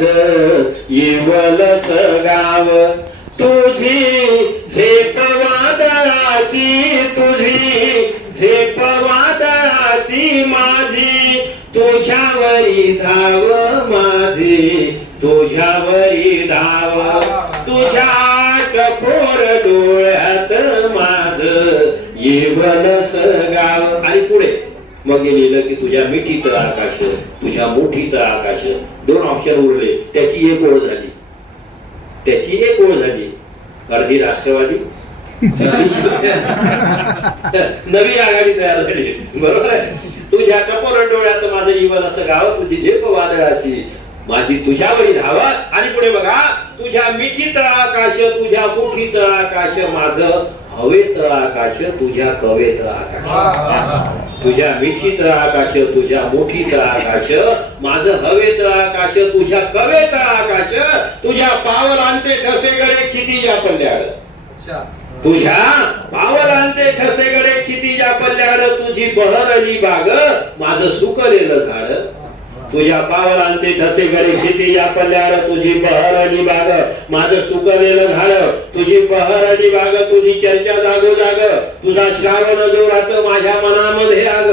माझ येवलस गाव तुझी झेप वादळाची तुझी झेप वादळाची माझी तुझ्यावरी धाव माझी तुझ्यावरी धाव तुझ्या कपोर डोळ्यात माझ येवलस गाव. आणि पुढे मग लिहिलं की तुझ्या मिठीत आकाश तुझ्या मुठीत आकाश. दोन ऑप्शन उरले, त्याची एक ओळ झाली, त्याची एक ओळ झाली. अर्धी राष्ट्रवादी नवी आघाडी तयार झाली. बरोबर आहे. तुझ्या कपोर डोळ्यात माझं जीवन असं गाव तुझी झेप वादळाची माझी तुझ्यावरी धाव. आणि पुढे बघा तुझ्या मिठीत आकाश तुझ्या मुठीत आकाश माझं हवेत आकाश तुझ्या कवेत आकाश. तुझ्या मिठीत आकाश तुझ्या मुठीत आकाश माझं हवेत आकाश तुझ्या कवेत आकाश तुझ्या पावलांचे ठसे गळे क्षितिजा पल्ल्याड. तुझ्या पावलांचे ठसे गळे क्षितिजा पल्ल्याड तुझी बहरली बाग माझं सुकलेलं झाड. तुझ्या पावलांचे ठसे गळे क्षितिजा पल्ल्याड तुझी बहरली बाग माझं सुकलेलं झाड. तुझी बहरली बाग तुझी चर्चा जागोजाग तुझा श्रावण जोरात माझ्या मनामध्ये आग.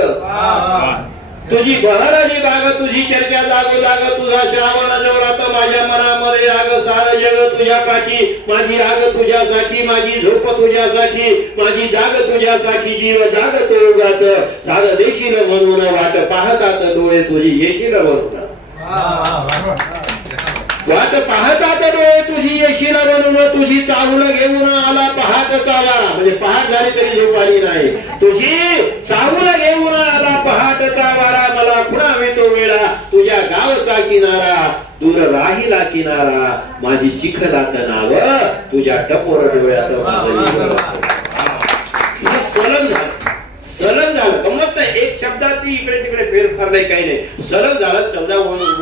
तुझी बहरली बाग तुझी चर्चा जागोजाग तुझा श्रावण जोरात माझ्या मनामध्ये आग. सारं जग तुझ्या काठी माझी आग तुझ्यासाठी माझी झोप तुझ्यासाठी माझी जाग तुझ्यासाठी जीव जागतो उगाच सारं देशील म्हणून वाट पाहतात डोळे तुझी येशील म्हणून. वाट पाहतात डोळे तुझी येशील म्हणून तुझी चाहूल घेऊन आला पहाटचा वारा. म्हणजे पहाट झाली तरी झोप आली नाही. तुझी चाहूल घेऊन आला पहाटचा वारा मला खुणावे तो वेळा तुझ्या गावचा किनारा दूर राहिला किनारा माझी चिखलात नाव तुझ्या टपोर डोळ्यात माझं. सलग झालं सलग झालं. गमत नाही, एक शब्दाची इकडे तिकडे फेरफार नाही काही नाही. सलग झालं 14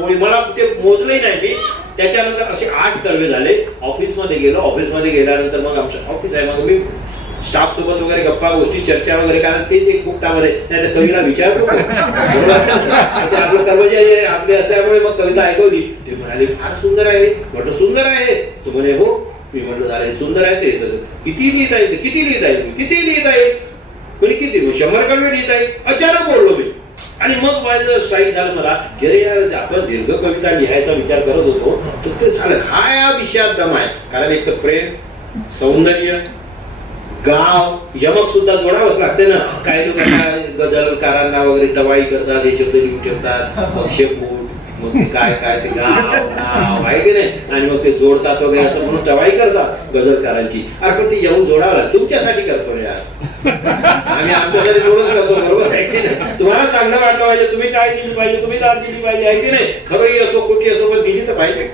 ओळी. मला ते मोजलंही नाही मी. त्याच्यानंतर असे 8 कर्वे झाले. ऑफिस मध्ये गेलो. ऑफिस मध्ये गेल्यानंतर मग आमचं ऑफिस आहे मग मी स्टाफ सोबत वगैरे गप्पा गोष्टी चर्चा वगैरे कारण तेच एक खूप कामामध्ये नाही तर कवीला विचारतो ते आपलं कर्मचारी आपले असल्यामुळे मग कविता ऐकवली. ते म्हणाले फार सुंदर आहे. म्हटलं सुंदर आहे. तो म्हणे हो. मी म्हटलं झालं सुंदर आहे ते किती लिहिता येते किती लिहिता येईल किती लिहिता येईल म्हणजे किती 100 कवी लिहिता येईल. अचानक बोललो मी. आणि मग माझं स्टाईल झालं मला की अरे यार आपण दीर्घ कविता लिहायचा विचार करत होतो तर ते झालं. हा या विषयात दम आहे कारण एक तर प्रेम सौंदर्य गाव यमक सुद्धा जोडावंच लागते ना. काही लोकांना गझलकारांना वगैरे टवाळी करतात हे शब्द लिहून ठेवतात अक्षेपूट मग ते काय काय ते गाव आहे की नाही आणि मग ते जोडतात वगैरे असं म्हणून टवाळी करतात गझलकारांची. आपण ते येऊन जोडावं लागतं. तुमच्यासाठी करतो यार आम्ही आमच्यासाठी जोडच करतो. बरोबर आहे की नाही. तुम्हाला चांगलं वाटलं पाहिजे तुम्ही टाळी दिली पाहिजे तुम्ही दाद दिली पाहिजे आहे की नाही. खरंही असो खोटी असो पण दिली तर पाहिजे.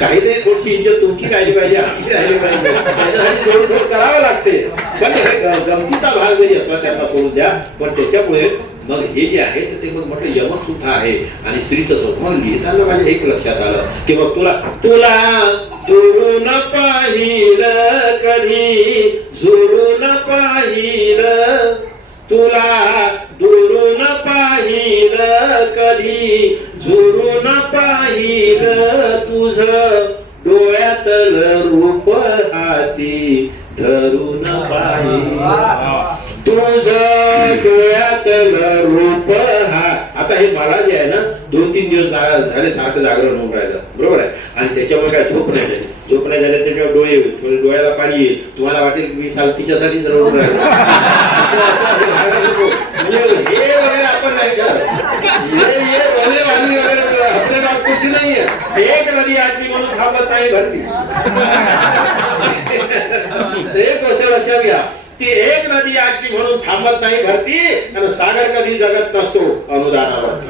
काहीतरी थोडीशी इज्जत तुमची राहिली पाहिजे आमची राहिली पाहिजे. त्याच्यासाठी जोड जोड करावं लागते. पण गमतीचा भाग जरी असला त्यांना सोडून द्या. पण त्याच्यामुळे मग हे जे आहे ते मग म्हटलं यमक सुद्धा आहे आणि स्त्रीचं स्वतः. मग लिहिताना माझ्या एक लक्षात आलं की मग तुला दुरून पाहिल कधी झुरून पाहिल तुला दुरून पाहिल कधी झुरून पाहिल तुझ डोळ्यातलं रूप हाती धरून पाहिल तुझ डोळ्यातलं रूप हा. आता हे मला जे आहे ना 2-3 दिवस झाले सारखं जागरण होऊन राहिलं. बरोबर आहे. आणि त्याच्यामुळे काय झोप नाही झाली. झोप नाही झाली त्याच्यावर डोळे येईल थोडे डोळ्याला पाणी येईल. तुम्हाला वाटेल मी तिच्यासाठीच रडून राहिलो हे वगैरे आपण नाही करत. आपल्या बात कुछ नाही आहे. एक नदी आजी म्हणून थांबत नाही भरती. एक गोष्ट लक्षात घ्या ती एक नदी आजी म्हणून थांबत नाही भरती आणि सागर कधी जगत नसतो अनुदानावरती.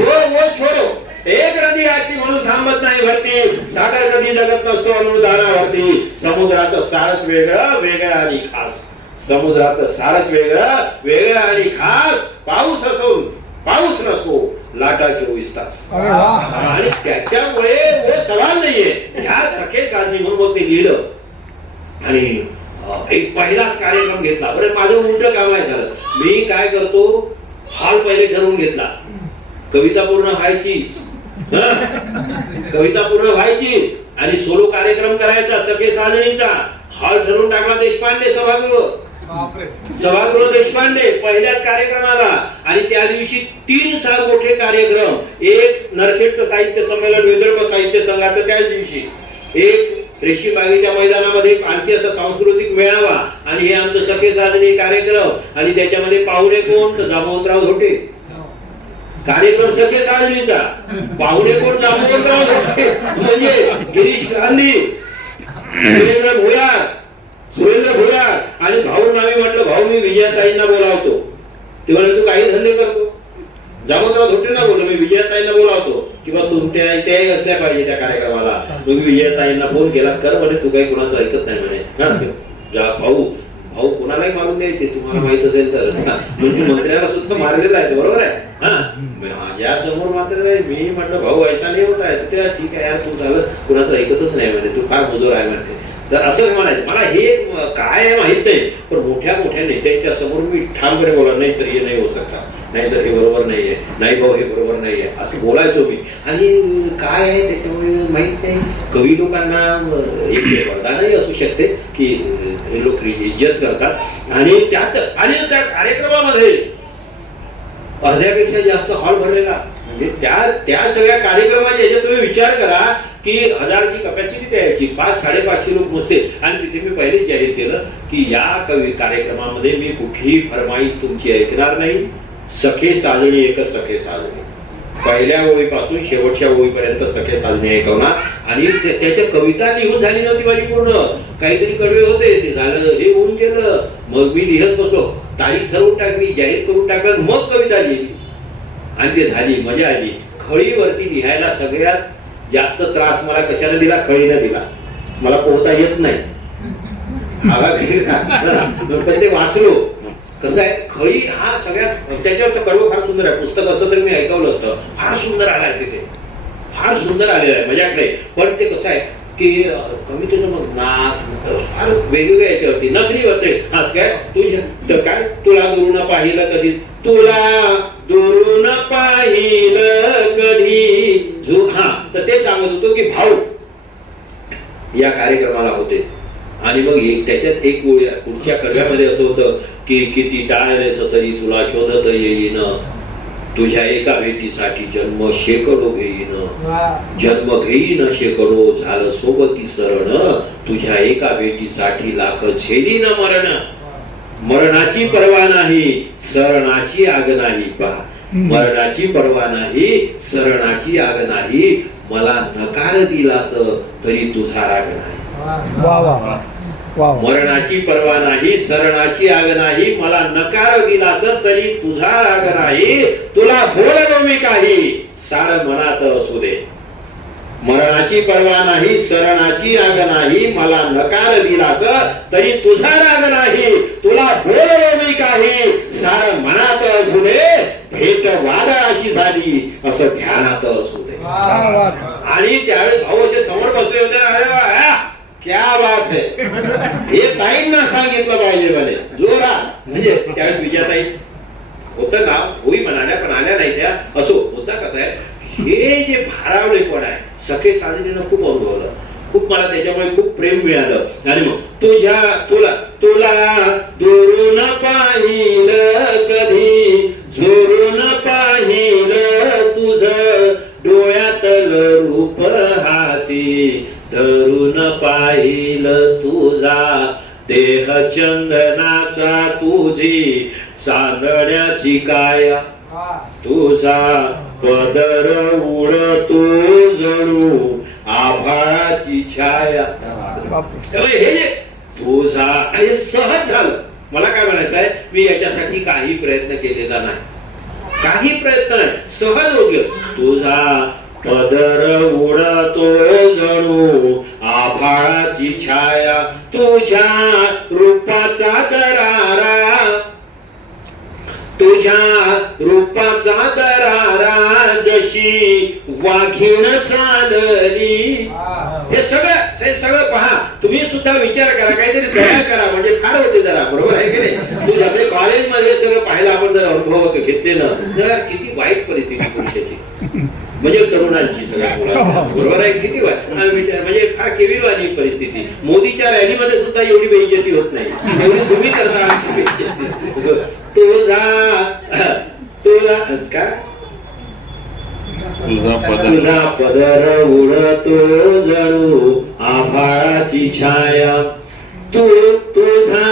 वो छोडो. एक नदी आजी म्हणून थांबत नाही भरती सागर कधी जगत नसतो अनुदानावरती. समुद्राचं सारच वेगळं वेगळं आणि खास. समुद्राचं सारच वेगळं वेगळं आणि खास. पाऊस असो पाऊस नसो लाटा 24 तास. आणि त्याच्यामुळे वो सवाल नाहीये. ह्या सखे साधनी म्हणून मग ते लिहिलं आणि एक पहिलाच कार्यक्रम घेतला. बरं माझं उलट काम आहे झालं. मी काय करतो हॉल पहिले ठरवून घेतला. कविता पूर्ण व्हायची कविता पूर्ण व्हायची आणि सोलो कार्यक्रम करायचा सखे साजणीचा. हॉल ठरवून टाकला देशपांडे सभागृह देशपांडे पहिल्याच कार्यक्रमाला. आणि त्या दिवशी 3 मोठे कार्यक्रम. एक नरखेडचं साहित्य संमेलन विदर्भ साहित्य संघाचं त्याच दिवशी, एक रेशीमबागेच्या मैदानामध्ये आणखी असा सांस्कृतिक मेळावा, आणि हे आमचं सखे साजणी कार्यक्रम. आणि त्याच्यामध्ये पाहुणे कोण तर जांबवंतराव धोटे. कार्यक्रम सखे साजणीचा, पाहुणे कोण जांबवंतराव धोटे म्हणजे गिरीश गांधी, सुरेंद्र भोयार. आणि भाऊ नावी म्हटलं भाऊ मी विजयाताईंना बोलावतो. ते म्हणे तू काही धंदे करतो. जांबवंतराव धोटेंना बोललो मी विजयाताईंना बोलावतो किंवा तुमच्या इथे असल्या पाहिजे त्या कार्यक्रमाला. मग विजयाताईंना फोन केला, कर म्हणे तू काही कोणाचं ऐकत नाही म्हणे. भाऊ भाऊ कोणालाही मारून द्यायचे तुम्हाला माहित असेल तर. म्हणजे मंत्र्याला सुद्धा मारलेला आहे बरोबर आहे. या समोर मात्र मी म्हटलं भाऊ ऐसा नाही होत आहे. तर ठीक आहे यार तू झालं कुणाचं ऐकतच नाही म्हणे, तू फार मजूर आहे म्हणते. तर असं म्हणायचं. मला हे काय माहित नाही, पण मोठ्या मोठ्या नेत्यांच्या समोर मी ठामपणे बोला नाही सर हे नाही होऊ शकता, नाही सर हे बरोबर नाहीये, नाही भाऊ हे बरोबर नाहीये असं बोलायचो मी. आणि काय आहे त्याच्यामुळे माहित नाही. कवी लोकांना एक वरदानही असू शकते की हे लोक इज्जत करतात. आणि त्यात आणि त्या कार्यक्रमामध्ये अर्ध्यापेक्षा जास्त हॉल भरलेला. म्हणजे त्या सगळ्या कार्यक्रमाच्या याच्यात तुम्ही विचार करा की 1000ची कपॅसिटी द्यायची, 500-550 लोक बसते. आणि तिथे मी पहिलेच जाहीर केलं की या कवी कार्यक्रमामध्ये मी कुठलीही फरमाईश तुमची ऐकणार नाही. सखे साजणी एकच सखे साजणी, पहिल्या ओळीपासून शेवटच्या ओळीपर्यंत सखे साजणी ऐकवणार. आणि त्याच्या कविता लिहून झाली नव्हती माझी पूर्ण, काहीतरी कडवे होते ते झालं हे होऊन गेलं. मग मी लिहत बसलो, तारीख ठरवून टाकली, जाहीर करून टाकलं, मग कविता लिहिली आणि ते झाली. मजा आली. खळीवरती लिहायला सगळ्यात जास्त त्रास मला कशाने दिला, खळीने दिला. मला पोहता येत नाही, पण ते वाचलो. कसं आहे खळी हा सगळ्यात त्याच्यावरचं कडवं फार सुंदर आहे. पुस्तक असतं तर मी ऐकवलं असतं. फार सुंदर आलाय तिथे, फार सुंदर आलेलं आहे माझ्याकडे. पण ते कसं आहे की कवितेचं मग नाथ फार वेगवेगळ्या याच्यावरती नकलीवरचे हात काय तुझ्या काय तुला दुरून पाहिलं कधी, तुला दुरून पाहिलं कधी हा. तर ते सांगत होतो की भाऊ या कार्यक्रमाला होते. आणि मग त्याच्यात एक पुढच्या कडव्यामध्ये असं होतं की किती टाळलेस तरी तुला शोधत येईन, तुझ्या एका भेटीसाठी जन्म शेकडो घेईन, जन्म घेईन शेकडो झालं सोबती सरण, तुझ्या एका भेटीसाठी लाख झेली न मरण, मरणाची पर्वा नाही सरणाची आग नाही. पहा मरणाची पर्वा नाही सरणाची आग नाही, मला नकार दिलास तरी तुझा राग नाही. मरणाची पर्वा नाही सरणाची आग नाही, मला नकार दिलास तरी तुझा राग नाही, तुला बोललो मी काही सार मनात असू दे. मरणाची पर्वा नाही सरणाची आग नाही, मला नकार दिलास तरी तुझा राग नाही, तुला बोललो मी काही सार मनात असू दे, भेट वादळाची झाली असं ध्यानात असू दे. आणि त्यावेळी भाऊ असे समोर बसले होते ना, अरे वा क्या बात है, हे ताईंना सांगितलं पाहिजे म्हणे जोरा. म्हणजे त्यावेळेस विजयाताई होतं ना, होई म्हणाल्या पण आल्या नाही त्या. असो होता कसं आहे हे जे भारावलेपण आहे सखे साजणीनं खूप अनुभवलं, खूप मला त्याच्यामुळे खूप प्रेम मिळालं. आणि मग तुला दुरून पाहिलं कधी, जोरून पाहिलं तुझं डोळ्यातलं रूप हाती, धरून पाहिलं तुझा देह चंदनाचा, तुझी चांदण्याची काया, तुझा पदर उडतो जणू आभाळाची छाया. हे जे तुझा हे सहज झालं. मला काय म्हणायचं आहे, मी याच्यासाठी काही प्रयत्न केलेला नाही, काही प्रयत्न नाही, सहज होत गेलं. तुझा पदर उडतो जणू आभाळाची छाया, तुझ्या रूपाचा दरारा, तुझ्या रूपाचा दरारा जशी वाघीण चालली. हे सगळं पहा, तुम्ही सुद्धा विचार करा, काहीतरी दया करा, म्हणजे फार होते जरा, बरोबर आहे की नाही. तुम्ही आपल्या कॉलेजमध्ये सगळं पाहिलं आपण जर अनुभव घेतले ना, तर किती वाईट परिस्थिती पुरुषाची. म्हणजे तरुणांची सगळ्या बरोबर आहे. किती म्हणजे फार केविलवाणी परिस्थिती. मोदीच्या रॅलीमध्ये सुद्धा एवढी बेइज्जती होत नाही एवढी तुम्ही करता आमची बेइज्जती. तुझा काय तुझा पदर उडतो जणू आभाळाची छाया. तुझा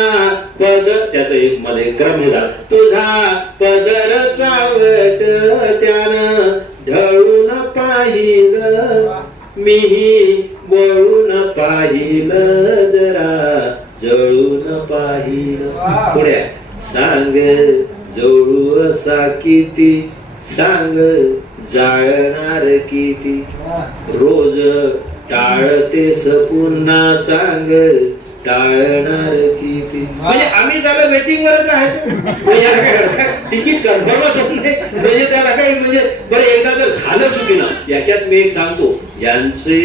पद त्याचं एक मध्ये क्रम झाला. तुझा पदर चावट त्यानं ढळून पाहिलं मीही वळून पाहिलं जरा जळून पाहिलं. पुढे सांग जळू असा किती सांग जाळणार किती रोज टाळतेस पुन्हा सांग टाळणार किती. म्हणजे आम्ही त्याला वेटिंग वरच राहायचो. तिकीट कन्फर्मच होत नाही म्हणजे त्याला काही म्हणजे बरं एकदा जर झालं चुकीनं. याच्यात मी एक सांगतो ज्यांचे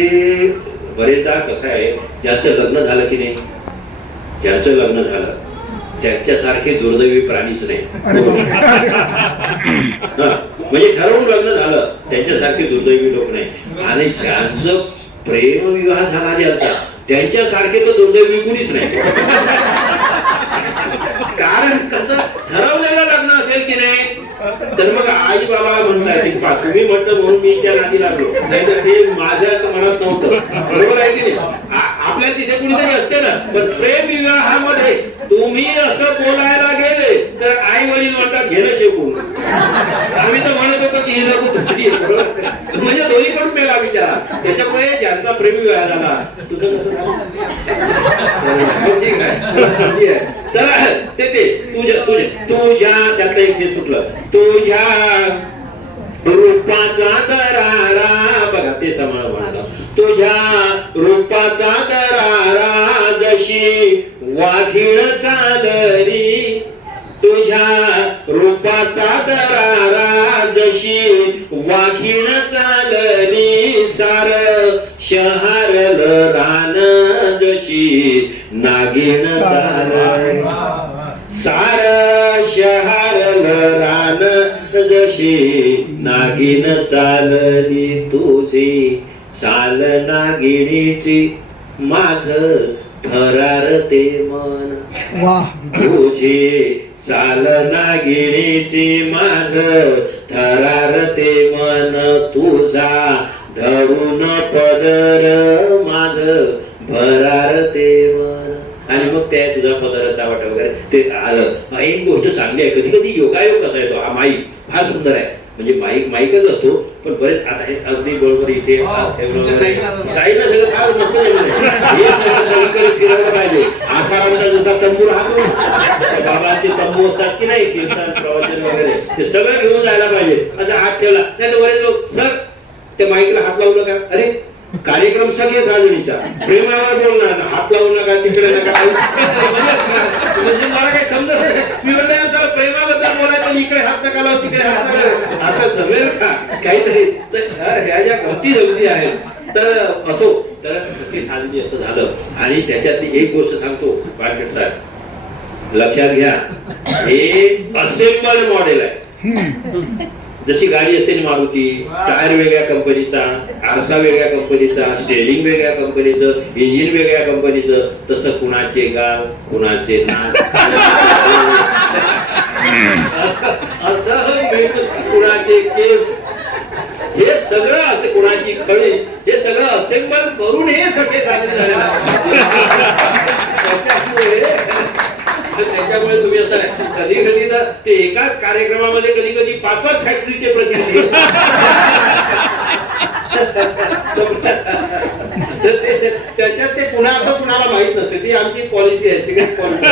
बरेचदा कसं आहे ज्यांचं लग्न झालं की नाही ज्यांचं लग्न झालं त्यांच्यासारखे दुर्दैवी प्राणीच नाही. म्हणजे ठरवून लग्न झालं त्यांच्यासारखे दुर्दैवी लोक नाही. आणि ज्यांचं प्रेमविवाह झाला ज्यांचा त्यांच्यासारखे तर दुर्दैवी कुणीच नाही. कारण कसं ठरवलेलं लग्न असेल की नाही तर मग आई बाबाला म्हणताय तुम्ही म्हटलं म्हणून मी त्या नादी लागलो नाही तर ते माझ्या मनात नव्हतं. बरोबर आहे की नाही. आपल्या तिथे कुणीतरी असते ना. पण प्रेम विवाहामध्ये तुम्ही असं बोलायला गेले तर आई वडील म्हणतात घेणं शिकून. आम्ही तर म्हणत होतो की हे नको दुसरी. म्हणजे दोन्हीकडून पेला विचारा. त्याच्यामुळे ज्यांचा प्रेम विवाह झाला तुझं कसं ठीक आहे तर ते तुझ्या त्यातलं एक हे सुटलं. तुझ्या रूपाचा दरारा बघा ते समळ म्हणतो. तुझ्या रूपाचा दरारा जशी वाघीण चालली. तुझ्या रूपाचा दरारा जशी वाघीण चालली. सार शहरलं रान जशी नागिन चालली. सार शहरलं रान जशी नागिन चालली. तुझी चाल नागिणीची माझ थरारते मन. तुझी चाल नागिणीची माझ थरारते मन. तुझा धरून पदर माझ भरारते मन. आणि मग त्या तुझा पदर चावट वगैरे ते आलं. एक गोष्ट चांगली आहे. कधी कधी योगायोग कसा येतो हा माईक फार सुंदर आहे. म्हणजे माईकच असतो पण बरेच आता हे अगदी बरोबर इथे साईडला सगळं फार मस्त हे सगळं सगळीकडे फिरवलं पाहिजे. आसारांना जसा तंबू राहतो बाबांचे तंबू असतात की नाही कीर्तन प्रवचन वगैरे ते सगळं घेऊन जायला पाहिजे. असं हात ठेवला नाही तर बरेच लोक सर त्या माईकला हात लावू नका. अरे कार्यक्रम सगळे साजणीचा प्रेमावर बोलणार हात लावू नका तिकडे नका. म्हणजे मला काही समजत मी म्हणलं त्याला प्रेमाबद्दल बोलायचं इकडे हात नका लावू तिकडे हात नका असं जमेल का काहीतरी. तर ह्या ज्या गमती जमती आहेत तर असो तर सगळी साजणी असं झालं. आणि त्याच्यातली एक गोष्ट सांगतो पालखेड साहेब लक्षात घ्या. हे असेंबल्ड मॉडेल आहे. जशी गाडी असते ना मारुती टायर वेगळ्या कंपनीचा आरसा वेगळ्या कंपनीचा स्टेरिंग वेगळ्या कंपनीचं इंजिन वेगळ्या कंपनीचं तसं कुणाचे गाल कुणाचे नाक असं कुणाचे केस हे सगळं असे कुणाची खळी हे सगळं असेंबल करून हे सगळे साजरे झालेलं त्याच्यामुळे तुम्ही असं कधी कधी तर ते एकाच कार्यक्रमामध्ये कधी कधी 5-5 फॅक्टरीचे प्रतिनिधी त्याच्यात ते कुणाचं कुणाला माहित नसते. ती आमची पॉलिसी आहे सिक्रेट पॉलिसी.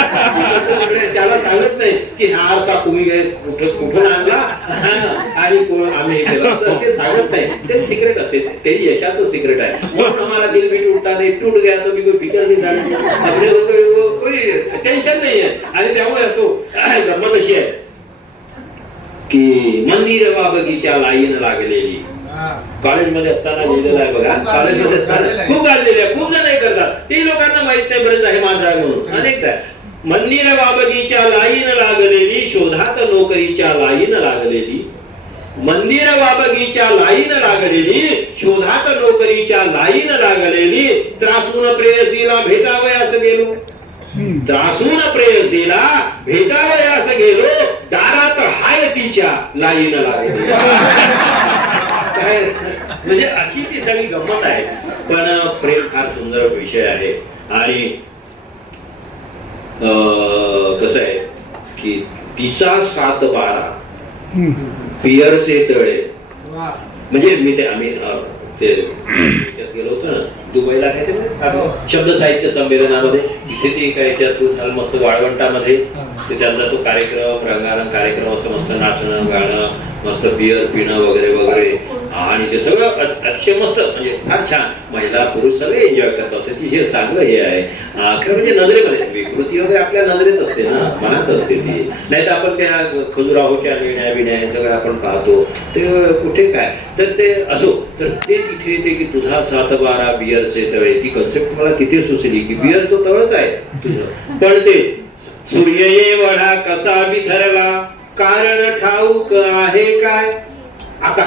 त्याला सांगत नाही की हा आरसा तुम्ही कुठून आणला आणि आम्ही ते सांगत नाही. ते सिक्रेट असते. ते यशाचं सिक्रेट आहे. म्हणून आम्हाला दिल बीट उठता नाही टूट गया तो मी कोई फिकर नाही झाली आपले होतो कोणी टेन्शन नाही आहे. आणि त्यामुळे असो गंमत अशी आहे की मंदिर वा बगीचा लाईन लागलेली कॉलेजमध्ये असताना लिहिलेलं आहे बघा. कॉलेजमध्ये असताना खूप गाजलेले आहे. खूप जण हे करतात ते लोकांना माहित नाही बरेच आहे माझा आहे म्हणून अनेकदा. मंदिर वा बगीचा लाईन लागलेली शोधात नोकरीच्या लाईन लागलेली मंदिर वा बगीच्या लाईन लागलेली, शोधात नोकरीच्या लाईन लागलेली, त्रासून प्रेयसीला भेटावयास गेलो, त्रासून प्रेयसीला भेटावयास गेलो, दारात हाय तिच्या लाईन लागलेली. काय म्हणजे अशी ती सगळी गंमत आहे. पण प्रेम फार सुंदर विषय आहे. आणि कसं आहे की तिचा 7-12 पियरचे तळे, म्हणजे मी ते आम्ही ते गेलो होतो ना दुबईला, काय ते शब्द साहित्य संमेलनामध्ये, तिथे ते काय झालं मस्त वाळवंटामध्ये ते त्यांचा तो कार्यक्रम, रंगारंग कार्यक्रम, असं मस्त नाचणं गाणं, मस्त बियर पिणं वगैरे वगैरे, आणि ते सगळं अतिशय मस्त, म्हणजे फार छान. महिला पुरुष सगळे एन्जॉय करतात. त्याची हे चांगलं हे आहे. खरं म्हणजे नजरेमध्ये विकृती वगैरे आपल्या नजरेत असते ना, मनात असते ती. नाही तर आपण त्या खजुराहोच्या लेण्या बिण्या सगळं आपण पाहतो, ते कुठे काय. तर ते असो, तर ते तिथे ते की तुझा 7-12 बियरचे तळे, ती कन्सेप्ट मला तिथे सुचली की बियरचं तळच आहे तुझं. पण ते सूर्य एवढा कसा बिथरला, कारण ठाऊक आहे काय. आता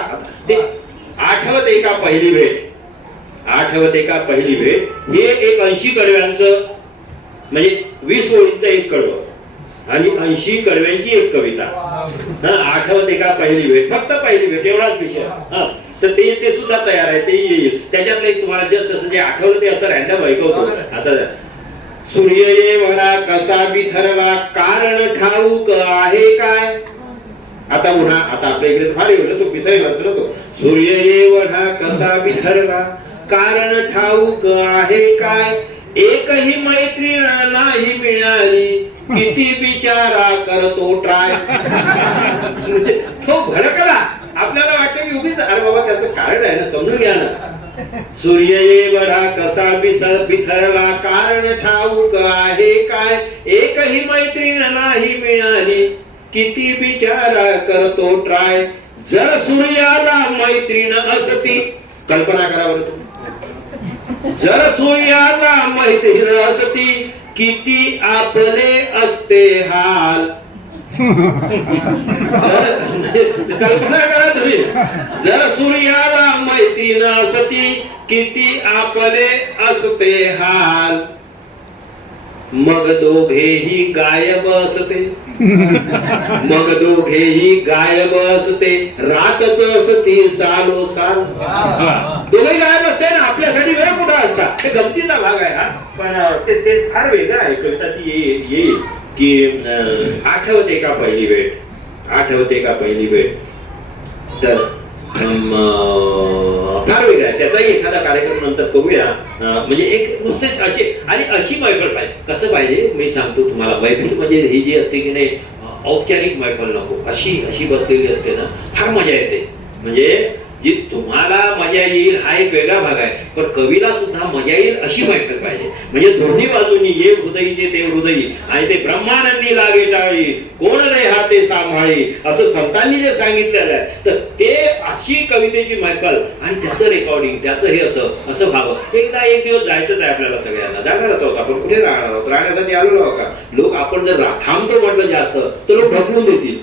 ते आठवते का पहिली भेट, आठवते का पहिली भेट, हे एक 80 कडव्यांचं, म्हणजे 20 ओळींचं एक कडवं आणि 80 कडव्यांची एक कविता. आठवते का पहिली भेट, फक्त पहिली भेट एवढाच विषय. तर ते सुद्धा तयार आहे, ते येईल. त्याच्यातलं एक तुम्हाला जस्ट असं जे आठवलं ते असं रॅन्डम ऐकवतो. आता सूर्य एवढा कसा बिथरला, कारण ठाऊक आहे काय. आता पुन्हा, आता आपल्या इकडे फार येऊ तो बिथर वाचलो तो. सूर्य एवढा कसा बिथरला, कारण ठाऊक आहे काय. एकही मैत्रीण नाही मिळाली, किती बिचारा करतो ट्राय. तो भडकला, आपल्याला वाटतं की उगीच, अरे बाबा त्याचं कारण आहे ना, समजून घ्या ना. सूर्य एवढा कसा बिथरला, कारण ठाऊक आहे काय. एकही मैत्रीण नाही मिळाली, किती बिचारा करतो ट्राय. जर सूर्याला मैत्रीण असती, कल्पना करा बरं तू, जर सूर्याला मैत्रीण असती, किती आपले असते हाल. कल्पना करा तुम्ही, जर सूर्याला मैत्रीण असती, किती आपले असते हाल. मग दोघेही गायब असते, मग दोघेही गायब असते, रातच असती सालो साल. दोघेही गायब असते ना, आपल्यासाठी वेळ कुठं असता. ते गमतीचा भाग आहे हा, पण ते फार वेगळं आहे. कविता ती येईल की आठवते का पहिली भेट, आठवते का पहिली भेट. तर फार वेगळा आहे. त्याचाही एखादा कार्यक्रम नंतर करूया. म्हणजे एक नुसते असे, आणि अशी मैफल पाहिजे. कसं पाहिजे मी सांगतो तुम्हाला. मैफल म्हणजे ही जी असते की नाही, औपचारिक मैफल नको, अशी अशी बसलेली असते ना, फार मजा येते. म्हणजे जी तुम्हाला मजा येईल हा एक वेगळा भाग आहे, पण कवीला सुद्धा मजा येईल अशी मैफल पाहिजे. म्हणजे दोन्ही बाजूनी ये हृदयीचे ते हृदयी, आणि ते ब्रह्मानंदी लागे टाळी, कोण रे हा ते सांभाळी, असं संतांनी जे सांगितलेलं आहे. तर ते अशी कवितेची मैफल आणि त्याचं रेकॉर्डिंग, त्याचं हे असं असं व्हावं. एकदा एक दिवस जायचंच आहे आपल्याला सगळ्यांना. जाणारच आहोत आपण, कुठे राहणार आहोत, राहण्यासाठी आलो नव्हतो का. लोक आपण जर थांबतो म्हटलं जास्त तर लोक ढकलून देतील,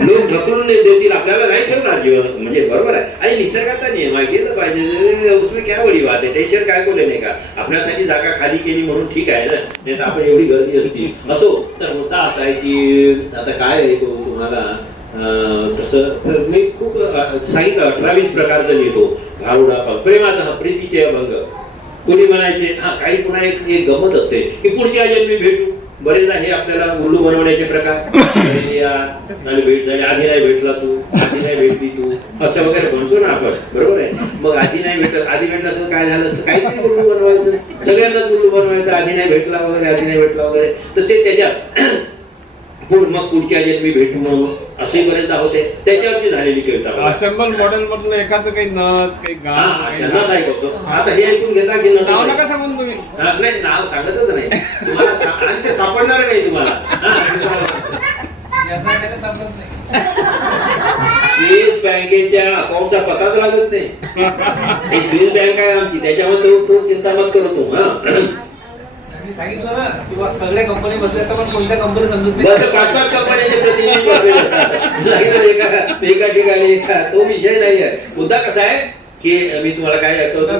लोक ढकलून देतील, आपल्याला नाही ठेवणार जीवन. म्हणजे बरोबर आहे. आणि निसर्गाचा नियम आहे, गेलं पाहिजे. उसमें क्या बडी बात आहे, टेन्शन काय बोलले नाही का. आपल्यासाठी जागा खाली केली म्हणून ठीक आहे ना, नाही तर आपण एवढी गर्दी असती. असो, तर मुद्दा असा आहे की आता काय तुम्हाला तसं मी खूप सांगितलं 18-20 प्रकारचं लिहितो. भारुडा, प्रेमाचा, प्रीतीचे अभंग. कोणी म्हणायचे हा, काही पुन्हा एक गमत असते की पुढच्या जन्मी भेटू. बरेचदा हे आपल्याला उल्लू बनवण्याचे प्रकार. भेट झाली, आधी नाही भेटला तू, आधी नाही भेटली तू, असं वगैरे म्हणतो ना आपण, बरोबर आहे. मग आधी नाही भेटलं, आधी भेटलं असं काय झालं असतं, काहीतरी उल्लू बनवायचं, सगळ्यांनाच उल्लू बनवायचं. आधी नाही भेटला वगैरे, आधी नाही भेटला वगैरे. तर ते त्याच्यात मग पुढच्या जन्मी भेटू म्हणून असे बरेचदा होते. त्याच्यावरची झालेली कविता. असेंबल मॉडेल मधलं एखादं काही नथ, काही गाणं ऐकवतो. आता हे ऐकून घेता की नाव नका सांगून तुम्ही. नाही, नाव सांगतच नाही तुम्हाला, आणि ते सापडणार नाही तुम्हाला. स्विस बँकेच्या अकाउंटचा पताच लागत नाही. स्विस बँक आहे आमची, त्याच्यामध्ये तो चिंता मत करतो. मी सांगितलं ना किंवा सगळ्या कंपनी बसल्या असतात पण कोणत्या कंपनी समजत नाही. बरं, 5-5 कंपन्यांचे प्रतिनिधी बसलेले असतात. नाहीतर एका ठिकाणी तो विषय नाही आहे. मुद्दा कसा आहे की मी तुम्हाला काय ऐकवतो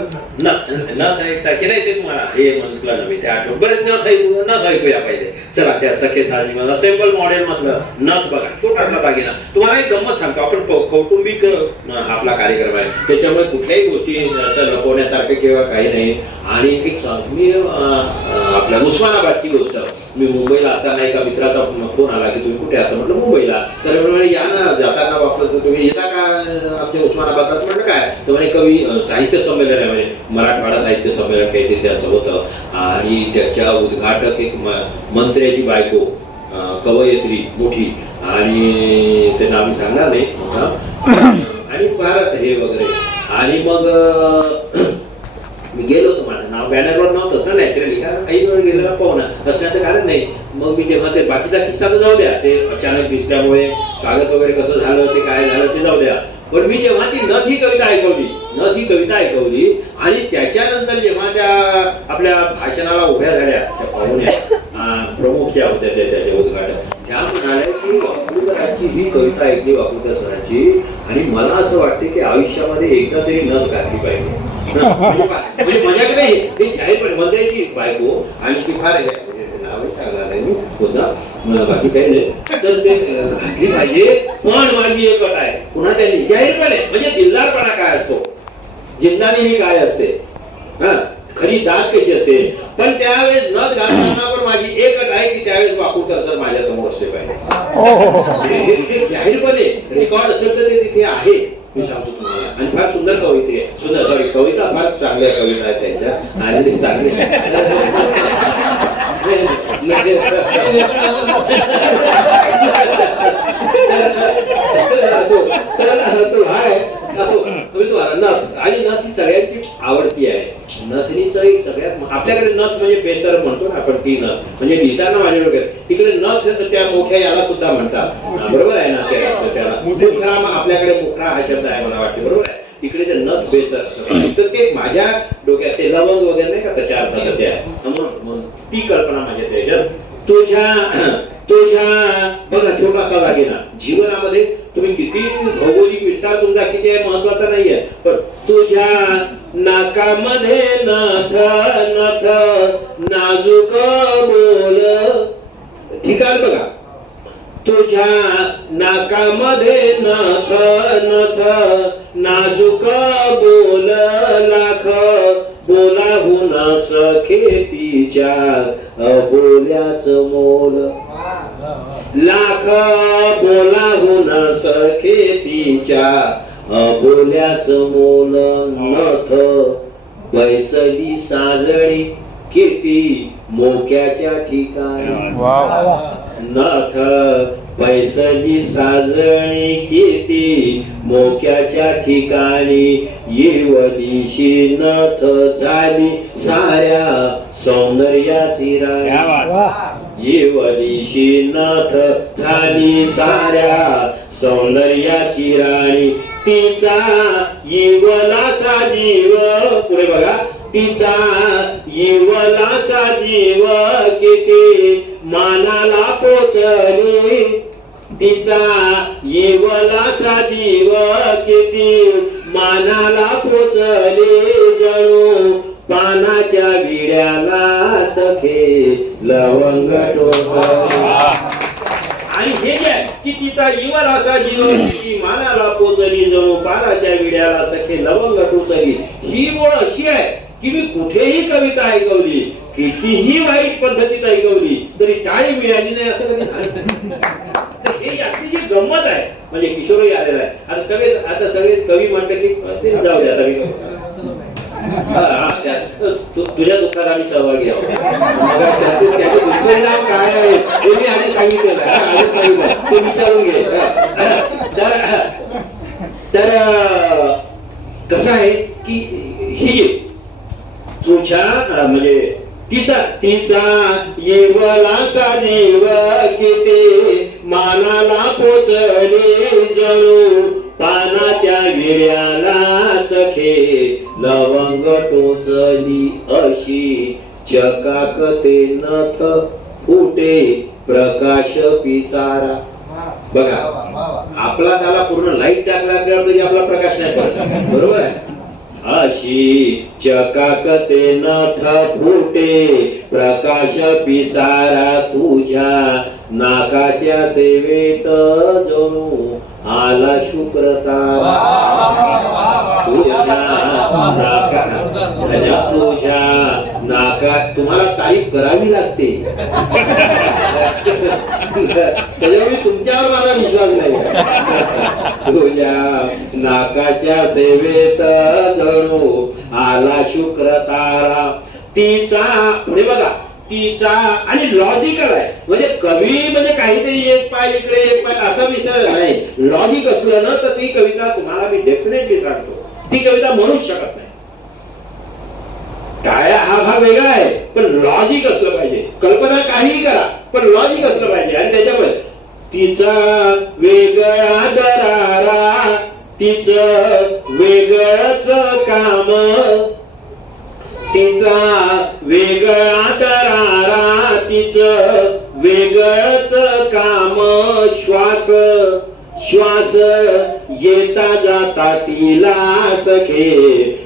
नथ ऐकता की नाही ते तुम्हाला हे म्हटलं ना मी त्या आठवण बरेच नथ ऐकूया पाहिजे. चला त्या सखे साजनी मधलं असेंबल मॉडेल मधलं नथ बघा, छोटासा दागिना. तुम्हाला एक गंमत सांगतो, आपण कौटुंबिक आपला कार्यक्रम आहे त्याच्यामुळे कुठल्याही गोष्टी असं लपवण्यासारखं किंवा काही नाही. आणि एक मी आपल्या उस्मानाबादची गोष्ट, मी मुंबईला असताना एका मित्राचा फोन आला की तुम्ही कुठे आता, म्हटलं मुंबईला. तर म्हणे या ना, जाताना वापस तुम्ही येता का आमच्या उस्मानाबादला? म्हटलं काय? तर म्हणे कवी साहित्य संमेलन आहे, म्हणजे मराठवाडा साहित्य संमेलन काहीतरी त्याचं होतं आणि त्याच्या उद्घाटक एक मंत्र्याची बायको कवयित्री मोठी, आणि ते नाव मी सांगणार नाही, आणि फार हे वगैरे. आणि मग मी गेलो होतो, माझं नाव बॅनरवर नव्हतंच ना नॅचरली, कारण काही वेळ गेलेला पाहुणा असण्याचं कारण नाही. मग मी तेव्हा ते बाकीचा किस्सा तर जाऊ द्या, ते अचानक दिसल्यामुळे कागद वगैरे कसं झालं ते काय झालं ते जाऊ द्या. पण मी जेव्हा ती नथ ही कविता ऐकवली आणि त्याच्यानंतर जेव्हा त्या आपल्या भाषणाला उभ्या झाल्या त्या पाहुण्या प्रमुख ज्या होत्या त्याच्या उद्घाटक, त्या म्हणाल्या की वाकुळकरांची ही कविता ऐकली वाकुळकर सरांची, आणि मला असं वाटते की आयुष्यामध्ये एकदा तरी नथ घातली पाहिजे. म्हणजे माझ्याकडे ते जाहीरपणे मंत्र्याची बायको आणि ती फार बाकी काही नाही, तर ते घातली पाहिजे. पण माझी एक अट आहे, पुन्हा त्यांनी जाहीरपणे, म्हणजे दिलदारपणा काय असतो, जिंदादिली काय असते, खरी दाद कशी असते. पण त्यावेळेस नथ घालताना पण माझी एक अट आहे की त्यावेळेस वाकुळकर सर माझ्या समोर असले पाहिजे. जाहीरपणे रेकॉर्ड असेल तर ते तिथे आहे, मी सांगतो तुम्हाला. आणि फार सुंदर कविता फार चांगल्या कविता आहेत त्यांच्या, आणि ते चांगले नथ. आणि नथ ही सगळ्यांची आवडती आहे. नथनीच एक सगळ्यात आपल्याकडे नथ म्हणजे बेसर म्हणतो ना आपण, ती नथ म्हणजे लिहिताना माझ्या डोक्यात तिकडे नथ त्या मोठ्या याला सुद्धा म्हणतात, बरोबर आहे ना? त्याला मुखरा, आपल्याकडे मुखरा हा शब्द आहे मला वाटते, बरोबर आहे? तिकडे ते नथ बेसर, तर ते माझ्या डोक्यात ते लवंग वगैरे नाही का तशा अर्थाचं ते आहे, म्हणून ती कल्पना माझ्या त्याच्यात. तुझ्या बघा, छोटासा दागिना. जीवनामध्ये तुम्ही किती भौगोलिक विस्तार तुमचा किती आहे महत्वाचा नाहीये, पण तुझ्या नाकामध्ये नथ नाजूक बोल, ठिकाण बघा. तुझ्या नाकामध्ये नथ नाजूक बोल, लाख बोलाहून सखे तिच्या बोल्याच मोल, लाख बोलाहून सखे तिच्या बोल्याच मोल. नथ बैसली साजणी किती मोक्याच्या ठिकाणी, नथ बैसली साजणी किती मोक्याच्या ठिकाणी. येवलीशी नथ झाली साऱ्या सौंदर्याची राणी, येवलीशी नथ झाली साऱ्या सौंदर्याची राणी. तिचा येवलासा जीव, पुढे बघा, तिचा येवलासा जीव किती मानाला पोचली, तिचा येवलासा जीव किती मानाला पोचली. जणू पानाच्या विड्याला सखे लवंग टोचली. आणि हे जे की तिचा येवलासा जीव किती मानाला पोचली, जणू पानाच्या विड्याला सखे लवंग टोचली. ही ओळ अशी आहे की मी कुठेही कविता ऐकवली, कितीही वाईट पद्धतीत ऐकवली तरी टाळी मिळाली नाही, असं कधी झालंच नाही. तर हे याची जी गंमत आहे, म्हणजे किशोरही आलेला आहे. आता सगळे कवी म्हटलं की जाऊ द्या, आता मी तुझ्या दुःखात आम्ही सहभागी आहोत. त्याचे दुष्परिणाम काय आहे हे मी आधी सांगितलेलं ते विचारून घे. तर कसं आहे की ही तुझ्या म्हणजे तिचा येवलासा जीव किती मानाला पोचली, जणू पानाच्या विड्याला सखे लवंग टोचली. अशी चकाकते नथ फुटे प्रकाश पिसारा. बघा आपला त्याला पूर्ण लाईट टाकला आपल्यावर तरी आपला प्रकाश नाही पडत, बरोबर आहे. अशी चकाकते नथ फुटे प्रकाश पिसारा तुझ्या नाकाच्या सेवेत जणू आला शुक्रतारा. तुझ्या नाकात तुम्हाला तारीफ करावी लागते त्याच्यामुळे तुमच्यावर माझा विश्वास नाही. तुझ्या नाकाच्या सेवेत जणू आला शुक्रतारा. तिचा पुढे बघा, तिचा आणि लॉजिकल आहे, म्हणजे कवी म्हणजे काहीतरी एक पाय इकडे एक पाय असं विसरलं नाही. लॉजिक असलं ना तर ती कविता तुम्हाला मी डेफिनेटली सांगतो ती कविता म्हणूच शकत नाही. टाळ्या हा भाग वेगळा आहे पण लॉजिक असलं पाहिजे. कल्पना काहीही करा पण लॉजिक असलं पाहिजे. आणि त्याच्यामुळे तिचा वेगळा दरारा, तिचं वेगळंच काम, तिचा वेगळा दरारा, तिचं वेगळंच काम. श्वास श्वास येता जाता तिला सखे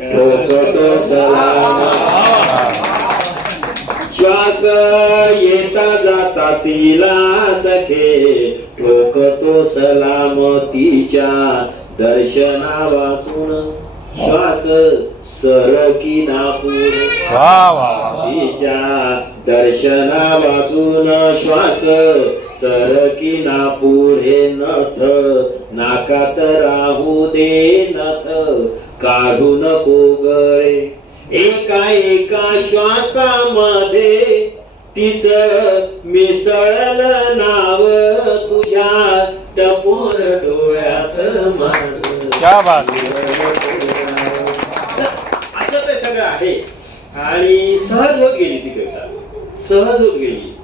ठोकतो सलाम. श्वास येता जाता तिला सखे ठोकतो सलाम. तिच्या दर्शना वाचून श्वास सरकी नापूर. तिच्या दर्शना वाचून श्वास सरकी नापूर. हे नथ नाकात राहू दे, नथ काढू नको गळे. एका एका श्वासामध्ये तिचं मिसळलं नाव, तुझ्या टपोर डोळ्यात माझं. क्या बात. असं ते सगळं आहे. आणि सहज होत गेली ती कविता, सहज होत गेली.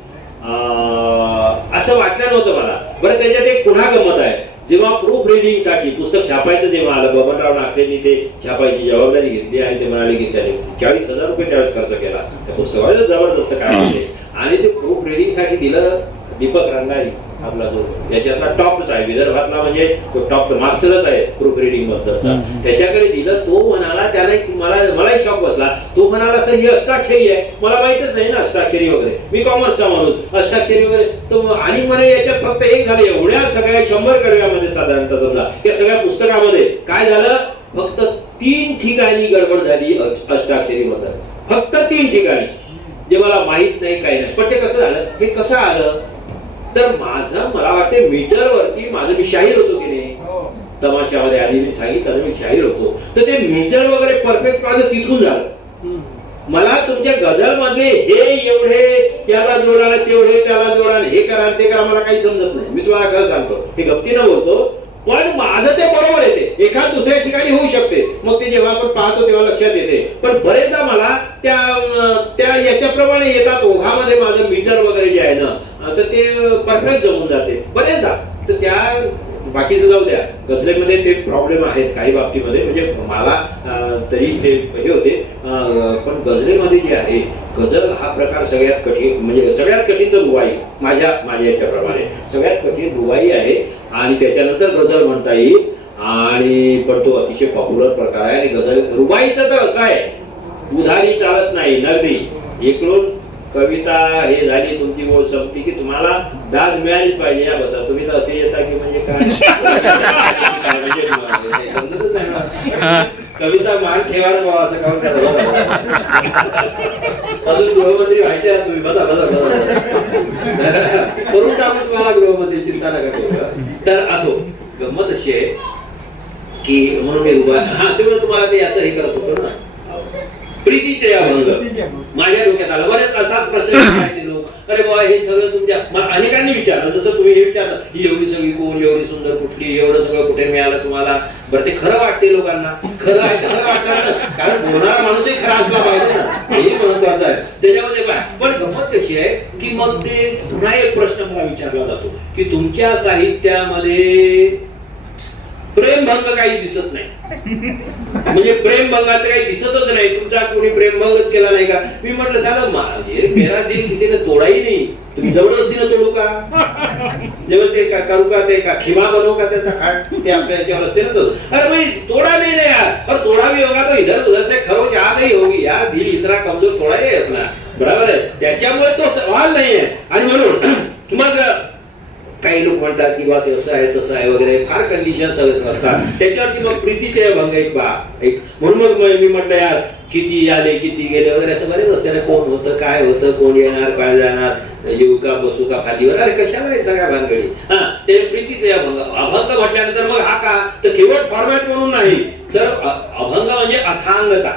असं वाटलं नव्हतं मला. बरं त्याच्यात एक पुन्हा गंमत आहे. जेव्हा प्रूफ रिडिंग साठी पुस्तक छापायचं जेव्हा आलं, बबनराव नाखरेंनी ते छापायची जबाबदारी घेतली आणि ते म्हणाले की त्याने 40,000 रुपये त्यावेळेस खर्च केला त्या पुस्तकावर, जबरदस्त काम होते. आणि ते प्रूफ रिडिंग साठी दिलं दीपक रंगारी, आपला जो याच्यातला टॉपच आहे विदर्भातला, म्हणजे तो टॉप मास्टरच आहे प्रूफ रिडिंग बद्दलचा. त्याच्याकडे दिलं. तो म्हणाला, त्याने मलाही शॉक बसला. तो म्हणाला सर ही अष्टाक्षरी आहे, मला माहितच नाही ना अष्टाक्षरी वगैरे, मी कॉमर्सचा म्हणून अष्टाक्षरी वगैरे. तो आणि म्हणे याच्यात फक्त एक झालं, एवढ्या सगळ्या 100 कडव्यामध्ये साधारणतः समजा या सगळ्या पुस्तकामध्ये काय झालं, फक्त 3 ठिकाणी गडबड झाली अष्टाक्षरी मध्ये, फक्त 3 ठिकाणी, जे मला माहित नाही काही नाही. पण ते कसं झालं, हे कसं आलं तर माझं मला वाटते मीटर वरती माझं, मी शाहीर होतो की नाही तमाशामध्ये आधी मी सांगितलं मी शाहीर होतो, तर ते मीटर वगैरे परफेक्ट माझं तिथून झालं. मला तुमच्या गझल मधले हे एवढे त्याला जोडा तेवढे त्याला जोडा हे करा ते करा मला काही समजत नाही. मी तुम्हाला खरं सांगतो, हे गप्तीनं बोलतो, पण माझं ते बरोबर येते. एखाद दुसऱ्या ठिकाणी होऊ शकते, मग ते जेव्हा आपण पाहतो तेव्हा लक्षात येते. पण बरेचदा मला त्या याच्याप्रमाणे येतात ओघामध्ये माझं मीटर वगैरे जे आहे ना तर ते परफेक्ट जमून जाते बरेचदा. तर त्या बाकीचं जाऊ द्या, गझलेमध्ये ते प्रॉब्लेम आहेत काही बाबतीमध्ये, म्हणजे मला तरी ते हे होते. पण गझलेमध्ये जे आहे, गझल हा प्रकार सगळ्यात कठीण, म्हणजे सगळ्यात कठीण तर रुबाई, माझ्या याच्याप्रमाणे सगळ्यात कठीण रुबाई आहे. आणि त्याच्यानंतर गझल म्हणता येईल. आणि पण तो अतिशय पॉप्युलर प्रकार आहे. आणि गझल रुबाईचं तर असं आहे, उधारी चालत नाही नगदी. इकडून कविता हे झाली, तुमची ओळ संपली की तुम्हाला दाद मिळालीच पाहिजे. या बसा तुम्ही तर असे येता की म्हणजे काय म्हणजे समजतच नाही मला. कविता मान ठेवा ना बाबा, असं काम करा. अजून गृहमंत्री व्हायचे तुम्ही, बसा बसा बसा करून टाकून तुम्हाला गृहमंत्री, चिंता नका करू. तर असो, गंमत अशी आहे की म्हणून मी उभा तेव्हा तुम्हाला ते याचं हे करत होतो ना, प्रीतीचे अभंग माझ्या डोक्यात आलं. बरेच असाच प्रश्न विचारायचे लोक, अरे बाबा हे सगळं तुमच्या अनेकांनी विचारलं, जसं तुम्ही हे विचारलं, ही एवढी सगळी कोण, एवढी सुंदर कुठली, एवढं सगळं कुठे मिळालं तुम्हाला. बरं ते खरं वाटते लोकांना, खरं आहे खरं वाटणार, कारण बोलणारा माणूसही खरा असला पाहिजे ना, हे महत्वाचं आहे त्याच्यामध्ये. काय पण गंमत कशी आहे की मग ते पुन्हा एक प्रश्न मला विचारला जातो की तुमच्या साहित्यामध्ये प्रेमभंग काही दिसत नाही. म्हणजे प्रेमभंगाचं काही दिसतच नाही. तुमचा कोणी प्रेमभंगच केला नाही का? मी म्हटलं झालं मेरा दिल किसी ने तोडा ही नाही. तुम्ही जबरदस्तीने तोडू का? जेव्हा ते का करू का, ते का खिमा बनवू का त्याचा खाट, ते आपल्या याच्यावर असते ना तसं. अरे भाई तोड़ा नहीं ना यार, और तोड़ा भी होगा तो इधर उधर से खरोच आ गई होगी यार. दिल इतना कमजोर थोड़ा है अपना, बरोबर आहे. त्याच्यामुळे तो सवाल नाही आहे. आणि म्हणून मग काही लोक म्हणतात की बा ते असं आहे तसं आहे वगैरे, फार कंडिशन सगळं असतात. त्याच्यावरती मग प्रीतीचे भंग एक म्हणून मग मी म्हटलं यार किती आले किती गेले वगैरे असं बरेच असते ना. कोण होतं काय होतं, कोण येणार काय जाणार, येऊ का बसू का फादीवर, अरे कशाला आहे सगळ्या भानगडी. हा ते प्रीतीचे अभंग. अभंग म्हटल्यानंतर मग हा का तर केवळ फॉर्मॅट म्हणून नाही, तर अभंग म्हणजे अथांगता.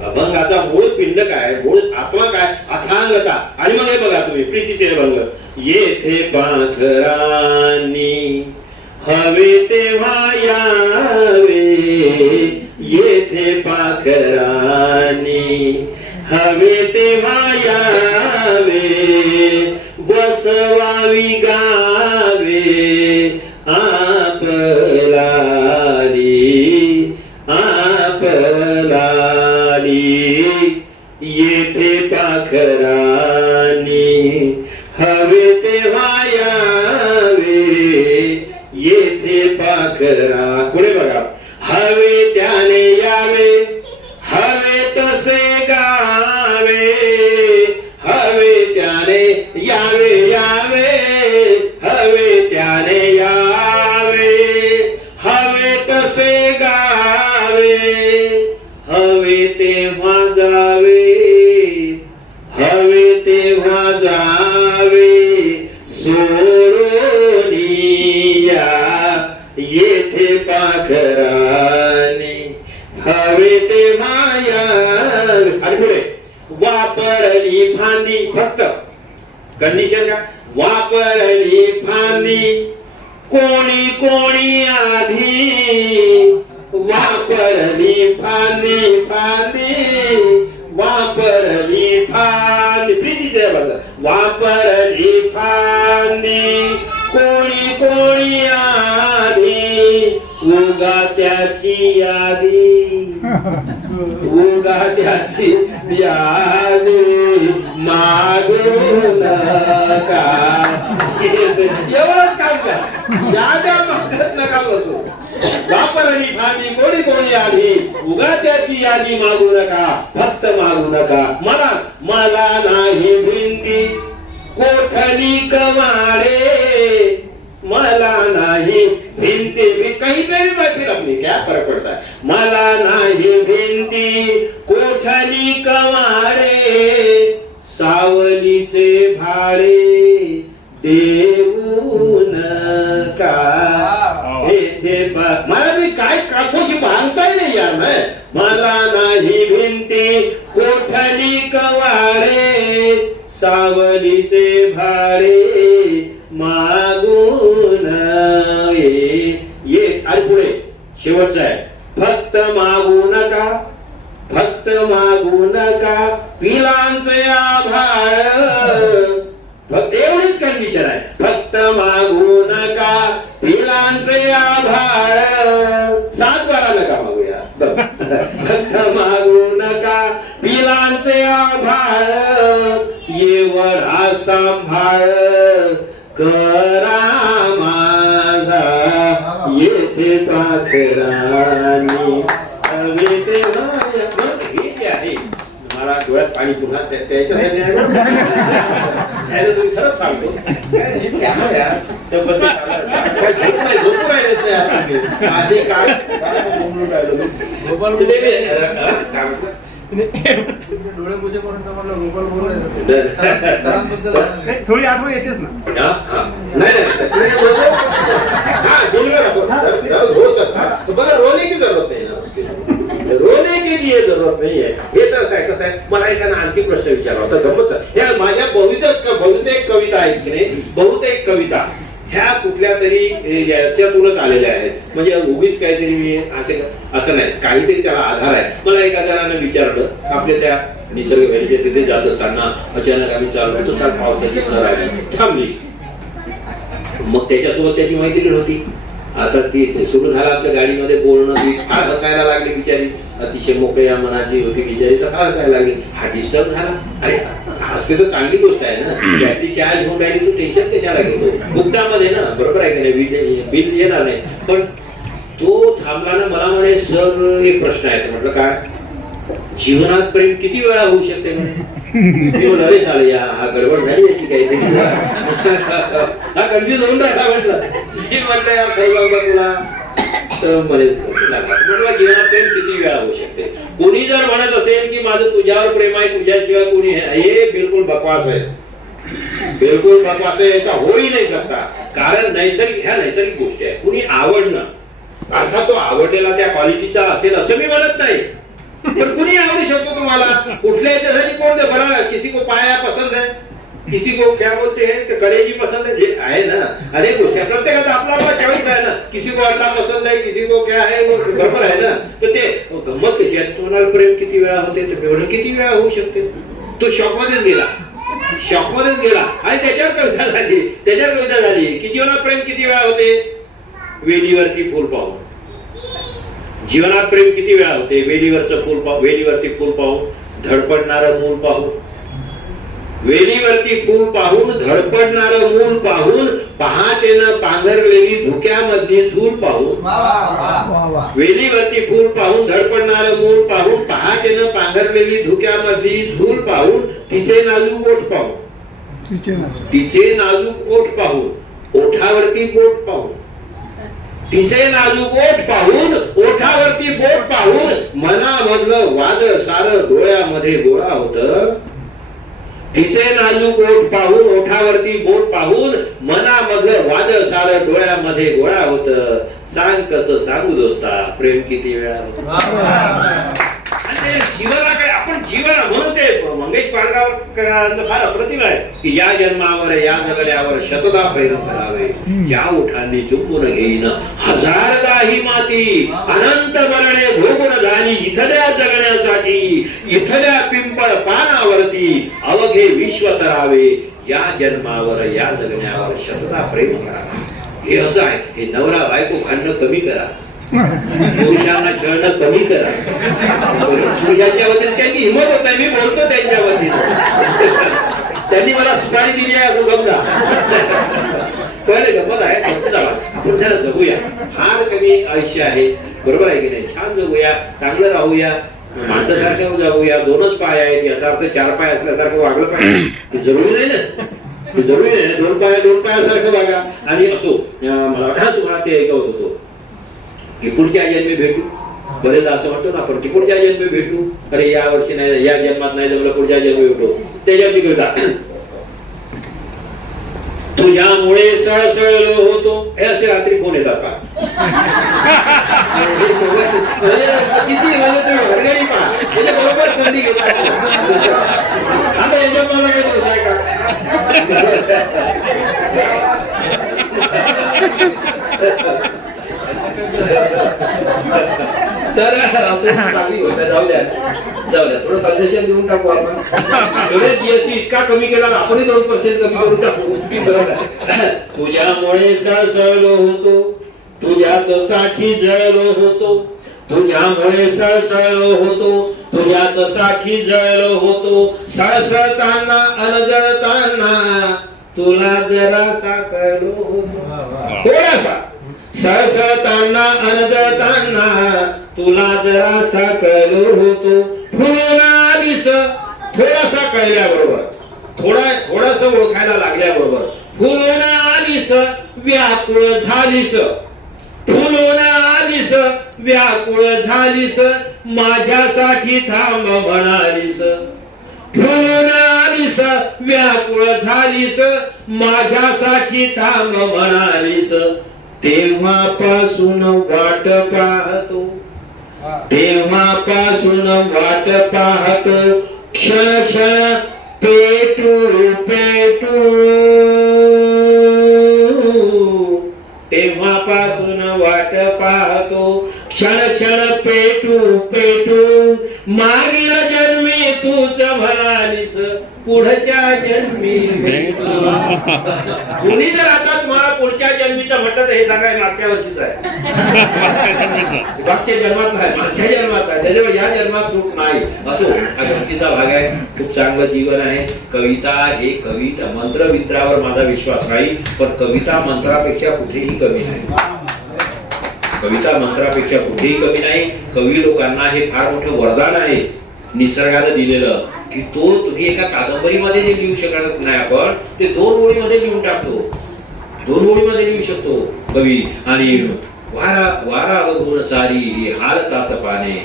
अभंगाचा मूळ पिंड काय, मूळ आत्मा काय, अथांगता. आणि मग हे बघा तुम्ही प्रीतीचे अभंग. येथे पाखरांनी हवे तेव्हा यावे, येथे पाखरांनी हवे तेव्हा यावे, बसवावी गावे आपलाली आपलाली. येथे पाखरांनी हवे तेव्हा यावे, येथे पाखरा. पुढे बघा. हवे त्याने यावे, हवे तसे गावे, हवे त्याने यावे यावे, हवे त्याने यावे, हवे तसे गावे, हवे तेव्हा जावे, हवे तेव्हा जावे, सोडून या येथे पाखराने हवे तेव्हा यावे. आणि पुढे वापरली फांदी. फक्त कंडिशन का, वापरली फांदी कोणी कोणी आधी, वापरली फांदी फांदी, वापरली फांदी. प्रीतीचे बघा. वापरली फांदी कोणी कोणी आधी, उगा त्याची यादी, उगा त्याची यादी मागू नका. एवढंच काम करा, याद्या मागत नका बसू. वापरली फांदी कोणी कोणी आधी, उगा त्याची यादी मागू नका, फक्त मागू नका. मला नाही भिंती कोठली कमाडे, मला नाही भिंती. मी काहीतरी माहिती आपली क्या फरक पडता. मला नाही भिंती कोठली कमाडे, सावलीचे भाडे देऊ नका. येथे मला मी काय काकोची बांधताय नाही यार. मला नाही भिंती कोठली कवाडे, सावलीचे भाडे मागून येत. आणि पुढे शेवटचं आहे. फक्त मागू नका, फक्त मागू नका पिलांचे आभाळ. फक्त एवढीच कंडिशन आहे. फक्त मागू नका पिलांचे आभाळ. 7 बारा नका मागूया बस. फक्त मागू नका पिलांचे आभाळ, येवर हा सांभाळ करा माझा, येथे पाखरांनी हवे तेव्हा. हे जे आहे मला डोळ्यात पाणी पुन्हा त्याच्यासाठी तुम्ही खरंच सांगतो डोळे पूजे करून तुम्हाला गोपाल बोलायचं थोडी आठवण येतेच ना. बघा रोने की जरूरत नाही, रोने के लिए जरूरत नाही आहे. हे तर असं आहे. कसं आहे, मला एखादा आणखी प्रश्न विचारला होता गमतचा. या माझ्या बहुतेक कविता आहेत की नाही, बहुतेक कविता ह्या कुठल्या तरी याच्यातूनच आलेल्या आहेत. म्हणजे उगीच काहीतरी मी असं नाही, काहीतरी त्याला आधार आहे. मला एका जणांना विचारलं, आपल्या त्या निसर्ग व्हॅलीच्या तिथे जात असताना अचानक आम्ही चाललो होतो, पावसाची सर आली थांबली. मग त्याच्यासोबत त्याची मैत्रीण होती. आता ती सुरू झालं आमच्या गाडीमध्ये बोलणं, ती फार हसायला लागली बिचारी, अतिशय मोकळ्या मनाची होती बिचारी, तर फार हसायला लागली. हा डिस्टर्ब झाला. अरे हसते तर चांगली गोष्ट आहे ना, त्याची चहा घेऊन राहिली, तू टेन्शन कशाला घेतो, मुक्तामध्ये ना, बरोबर आहे की नाही, बिल येणार नाही. पण तो थांबला ना, मला म्हणे सर एक प्रश्न आहे. म्हटलं काय? जीवनात प्रेम किती वेळा होऊ शकते म्हणे. मी म्हणलं अरे झालं या, हा गडबड झाली याची काहीतरी, हा कन्फ्युज होऊन राहिला म्हटलं. मी म्हटलं यार खरं लावला तुला, तर म्हटलं जीवनात प्रेम किती वेळा होऊ शकते. कोणी जर म्हणत असेल की माझं तुझ्यावर प्रेम आहे, तुझ्याशिवाय कोणी, हे बिलकुल बकवास आहे, बिलकुल बकवास आहे. ऐसा हो ही नाही सकता. कारण ह्या नैसर्गिक गोष्टी आहे. कुणी आवडणं अर्थात तो आवडलेला त्या क्वालिटीचा असेल असं मी म्हणत नाही, पण कुणी आवडू शकतो तुम्हाला. कुठल्या याच्यासाठी कोण बरं, किसी को पाया पसंद है, किसी को क्या बोलते हैं कलेजी पसंद है, जे आहे ना अनेक गोष्टी प्रत्येकाचा आपला आपला चॉईस आहे ना. किसी को अंडा पसंद है, किसी को क्या है, बरोबर आहे ना. तर ते गंमत कशी आहे, तुम्हाला प्रेम किती वेळा होते, तर एवढं किती वेळा होऊ शकते. तो शॉक मध्येच गेला, शॉक मध्येच गेला आणि त्याच्यावर कविता झाली की जीवनात प्रेम किती वेळा होते. वेलीवरती फूल पाहून. जीवनात प्रेम किती वेळा होते. वेलीवरचं फूल पाहून, वेलीवरती फूल पाहून, धडपडणारं मूल पाहून. वेलीवरती फूल पाहून, धडपडणारं मूल पाहून, पहाटेनं पांघरलेली धुक्यामधली झूल पाहून. वेलीवरती फूल पाहून, धडपडणारं मूल पाहून, पहाटेनं पांघरलेली धुक्यामधली झूल पाहून, तिचे नाजूक ओठ पाहून, तिचे नाजूक ओठ पाहून, ओठावरती बोट पाहून, तिचे नाजूक ओठ पाहून, ओठावरती बोट पाहून, मनामधलं वादळ सारं डोळ्यामध्ये गोळा होतं. तिचे नाजूक ओठ पाहून, ओठावरती बोट पाहून, मनामधलं वादळ सारं डोळ्यामध्ये गोळा होतं. सांग कसं सांगू दोस्ता, प्रेम किती वेळा होतं. जीवनाला काय आपण जीवन म्हणून ते मंगेश पाडगावकरांचं फार अप्रतिम आहे की या जन्मावर या जगण्यावर शतदा प्रेम करावे, ज्या ओठांनी चुंबून घेईन हजारदाही माती, अनंत मरणे भोगून जाणी इथल्या जगण्यासाठी, इथल्या पिंपळ पानावरती अवघे विश्व तरावे, या जन्मावर या जगण्यावर शतदा प्रेम करावे. हे असं आहे. हे नवरा बायको भांडणं कमी करा, पुरुषांना छळणं कमी करा. पुरुषांच्या वतीने त्यांची हिंमत होत आहे, मी बोलतो त्यांच्या वतीने, त्यांनी मला सुपारी दिली आहे असं समजा. पहिले गंमत आहे. आपण त्याला जगूया. फार कमी आयुष्य आहे, बरोबर आहे की नाही. छान जगूया, चांगलं राहूया, माणसासारखं जगूया. दोनच पाय आहेत याचा अर्थ चार पाय असल्यासारखं वागलं पाहिजे जरुरी नाही ना, जरुरी नाही. दोन पायासारखं वागा. आणि असो मला वाटतं तुम्हाला ते ऐकवत होतो की पुढच्या जन्मी भेटू. बरेचदा असं म्हणतो ना आपण की पुढच्या जन्मी भेटू, अरे या वर्षी नाही, या जन्मात नाही जमलं, पुढच्या जन्मी भेटू. त्याच्यावरती कळता तुझ्यामुळे सळसळलो होतो. हे असे रात्री फोन येतात का किती म्हणजे तुम्ही हरगडी पहा, त्याच्या बरोबर संधी घेतात. आता याच्यात मला काही दोष आहे का. तर जाऊ द्या थोडं कन्सेशन देऊन टाकू आपण. जीएसटी इतका कमी केला, आपणही 2% कमी करून टाकू. तुझ्यामुळे सळसळलो होतो, तुझ्याच साठी जळलो होतो. तुझ्यामुळे सळसळलो होतो, तुझ्याच साठी जळलो होतो. सळसळताना अनजळताना तुला जरासा कळलो होतो. थोडासा सळसळताना अनजळताना तुला जरासा कळलो होतो. फुलून आलीस थोडासा कळल्याबरोबर, थोडस ओळखायला लागल्याबरोबर, फुलून आलीस व्याकुळ झालीस. फुलून आलीस व्याकुळ झालीस, माझ्यासाठी थांब म्हणालीस. फुलून आलीस व्याकुळ झालीस, माझ्यासाठी थांब म्हणालीस. तेव्हापासून वाट पाहतो, तेव्हापासून वाट पाहतो, क्षण क्षण पेटू पेटू. तेव्हापासून वाट पाहतो, क्षण क्षण पेटू पेटू. मागील जन्मी तूच म्हणालीस पुढच्या जन्मी भेटू. कुणी जर आता तुम्हाला पुढच्या जन्मीचं म्हटलं तर हे सांगा मागच्या वर्षीच आहे, मागच्या जन्मात आहे, मागच्या जन्मात आहे, त्याच्यामुळे या जन्मात सुख नाही. असो, हा गमतीचा भाग आहे. खूप चांगलं जीवन आहे. कविता हे कविता मंत्र मित्रावर माझा विश्वास नाही, पण कविता मंत्रापेक्षा कुठेही कमी नाही. कविता मंत्रापेक्षा कुठेही कमी नाही. कवी लोकांना हे फार मोठं वरदान आहे निसर्गानं दिलेलं, की तो तुम्ही एका कादंबरीमध्ये जे लिहू शकत नाही, आपण ते 2 ओळीमध्ये लिहून टाकतो. 2 ओळीमध्ये लिहू शकतो कवी. आणि वारा वारा बघून सारी ही हालतात पाने,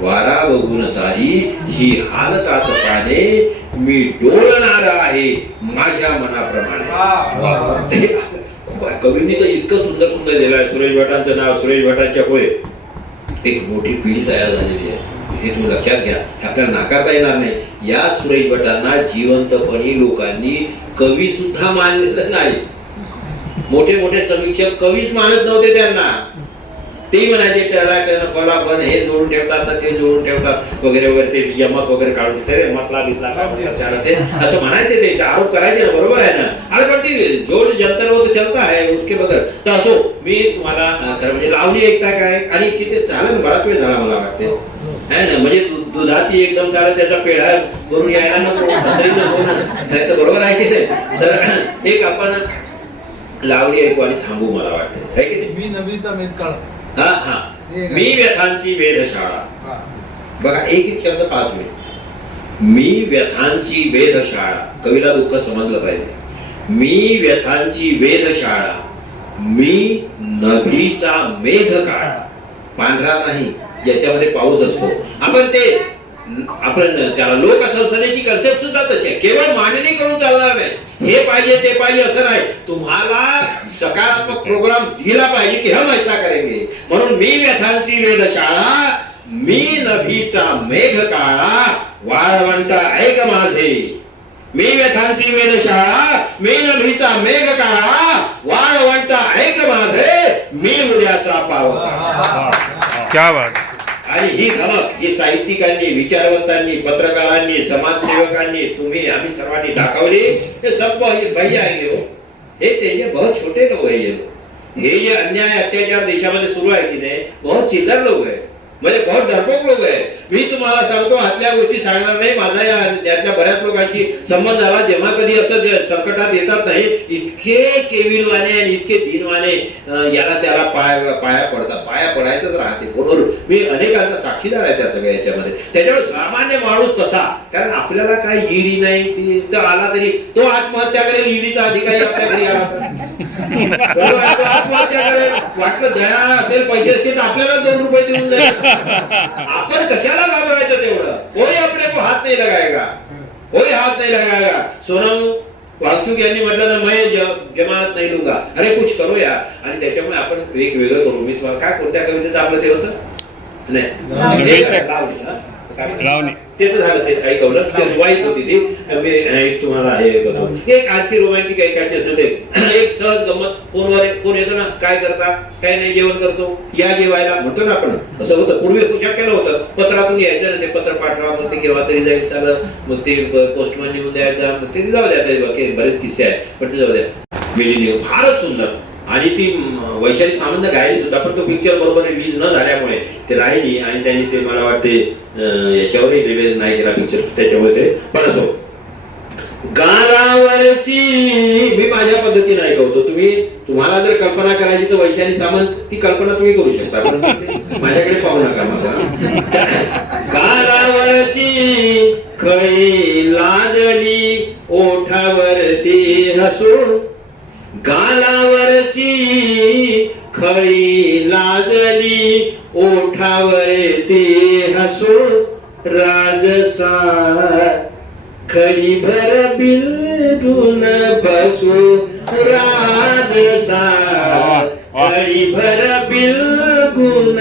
वारा बघून सारी ही हालतात पाने, मी डोलणार आहे माझ्या मनाप्रमाणे. कवींनी तर इतकं सुंदर सुंदर दिलं आहे. सुरेश भटांचं नाव, सुरेश भटांच्या होय एक मोठी पिढी तयार झालेली आहे, हे तुम्ही लक्षात घ्या. आपल्याला नाकारता येणार नाही. या सुरेश भटांना जिवंतपणी लोकांनी कवी सुद्धा मानलेलं नाही. मोठे मोठे समीक्षक कवीच मानत नव्हते त्यांना. ते म्हणायचे टला फला पण हे जोडून ठेवतात ना, ते जोडून ठेवतात वगैरे वगैरे, ते यमक वगैरे काढून ते मतला बितला ते असं म्हणायचे. ते आरोप करायचे ना, बरोबर आहे ना. अरे पण ती जोड जंतर वो तो चलता है उसके बगैर. तर असो, मी तुम्हाला खरं म्हणजे लावणी ऐकता काय आणि किती झालं, बराच वेळ झाला मला वाटते है ना. म्हणजे दुधाची एकदम झालं त्याचा पेढा भरून यायला नको, असंही नको नाही तर, बरोबर आहे की नाही. तर एक आपण लावणी ऐकू आणि थांबू मला वाटतं, आहे की नाही. मी नवीचा मेद काळ. हा हा, मी व्यथांची वेधशाळा. बघा, एक एक शब्द पाहतो मी व्यथांची वेधशाळा. कवीला दुःख समजलं पाहिजे. मी व्यथांची वेधशाळा, मी नभीचा मेघ काळा. पांढरा नाही, ज्याच्यामध्ये पाऊस असतो. आपण त्याला लोकसंसदेची कन्सेप्ट सुद्धा तशी आहे. केवळ मांडणी करून चालणार नाही, हे पाहिजे ते पाहिजे असं नाही. तुम्हाला सकारात्मक प्रोग्राम दिला पाहिजे की हम ऐसा करेंगे. म्हणून मी व्यथांची वेधशाळा, मी नभीचा मेघ काळा, वाळवंट ऐक माझे. मी व्यथांची वेधशाळा, मी नभीचा मेघ काळा, वाळवंट ऐक माझे, मी उद्याचा पावसा. क्या बात. आणि ही धमक ही साहित्यिकांनी, विचारवंतांनी, पत्रकारांनी, समाजसेवकांनी, तुम्ही आम्ही सर्वांनी दाखवली. हे सब भैया आहे हो, हे त्याचे बहुत छोटे लोक आहे. हे जे अन्याय अत्याचार देशामध्ये सुरू आहे की नाही, बहुत चिल्लर लोक आहे, म्हणजे बहुत डरपोक लोक आहे. मी तुम्हाला सांगतो, आतल्या गोष्टी सांगणार नाही. माझा यातल्या बऱ्याच लोकांशी संबंध झाला. जेव्हा कधी असं संकटात येतात नाही, इतके केविलवाने आणि इतके दीनवाने याला त्याला पाया पडतात. पाया पडायचंच राहते. बरोबर, मी अनेकांना साक्षीदार आहे त्या सगळ्या याच्यामध्ये. त्याच्यावर सामान्य माणूस कसा, कारण आपल्याला काय ईडी नाही तर आला तरी तो आत्महत्या करेल. ईडीचा अधिकारी आपल्या घरी आला तर आत्महत्या करेल. वाटलं दया असेल, पैसे असतील तर आपल्याला 2 रुपये देऊन जाईल. आपण कशाला घाबरायचं तेवढं. कोई अपने को हात नाही लगाएगा, कोई हात नाही लगाएगा. सोनम वाहतूक यांनी म्हटलं ना, मैं जमानत नाही लूंगा. अरे कुछ करो यार. आणि त्याच्यामुळे आपण वेगवेगळं करू. मी तुम्हाला काय, कोणत्या कवितेचं आपलं ते होतं लावणी, ते तर झालं, ते ऐकवलं. ते वाईट होती ती. मी तुम्हाला हे करतो. एक आणखी रोमॅन्टिक ऐकायची असेल ते एक सहज गमत. फोन येतो ना, काय करता, काय नाही, जेवण करतो, या जेवायला म्हणतो ना आपण. असं होतं पूर्वी, शक्य होतं. पत्रातून यायचं ना, ते पत्र पाठवा, मग ते केव्हा तरी जाईल चाललं, मग ते पोस्टमन येऊन द्यायचा, मग ते जाऊ द्या. बरेच किस्से आहेत, पण ते जाऊ द्या. मिलिंद फारच सुंदर. आणि ती वैशाली सामंत गायली सुद्धा, पण तो पिक्चर बरोबर रिलीज न झाल्यामुळे ते राहिली. आणि त्यांनी ते मला वाटते याच्यावरही रिलीज नाही केला पिक्चर, त्याच्यामुळे ते. पण असो, गालावरची मी माझ्या पद्धतीने ऐकवतो. तुम्हाला जर कल्पना करायची तर वैशाली सामंत ती कल्पना तुम्ही करू शकता, माझ्याकडे पाहू नका माझा. गालावरची खळी लाजली ओठावरती हसून, गालावरची खळी लाजली ओठावरती हसून, राजसा खरी भर बिलगुन बसू, राजसा खरी भर बिलगुन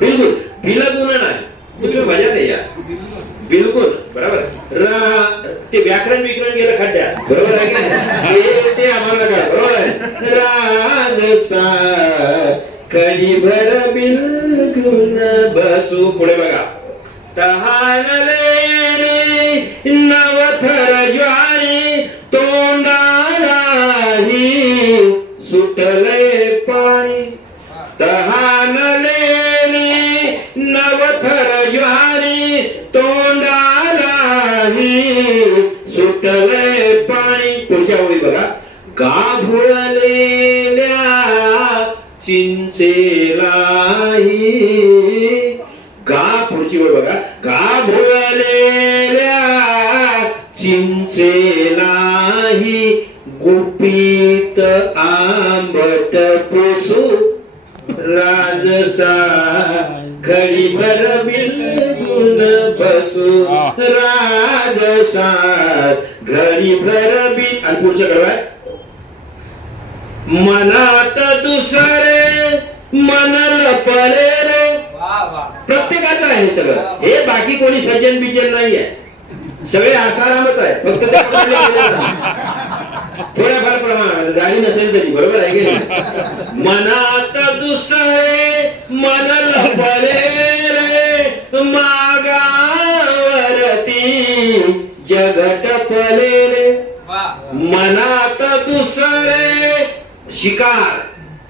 बिलगुन बिलगुन नाही, दुसरी मजा नाही या. बिलकुल बरोबर. ते व्याकरण गेलं खड्ड्यात, बरोबर आहे की ते आम्हाला काय, बरोबर आहे. राजसा खरी भर बिलगुन बसू. पुढे बघा, तहानले नवथर ज्वारी तोंडालाही सुटले पाणी तहानले नवथर ज्वारी तोंडालाही सुटले पाणी पुढच्या ओळी बघा गाभुळलेल्या चिंचेलाही पुढची ओळ बघा गाभुळलेल्या चिंचेलाही गुपित आंबट पुसू राजसा घडीभर बिलगुन बसू राजसा घडीभर बिल आणि पुढचं काय मनात दुसरे मन लपले रे प्रत्येकाचं आहे सगळं हे बाकी कोणी सज्जन बिजन नाही आहे सगळे आसारामच आहे फक्त ते थोड्याफार प्रमाणात गाडी नसेल तरी बरोबर आहे की नाही मनात दुसरे मन लपले रे मागावरती जग टपले रे मनात दुसरे शिकार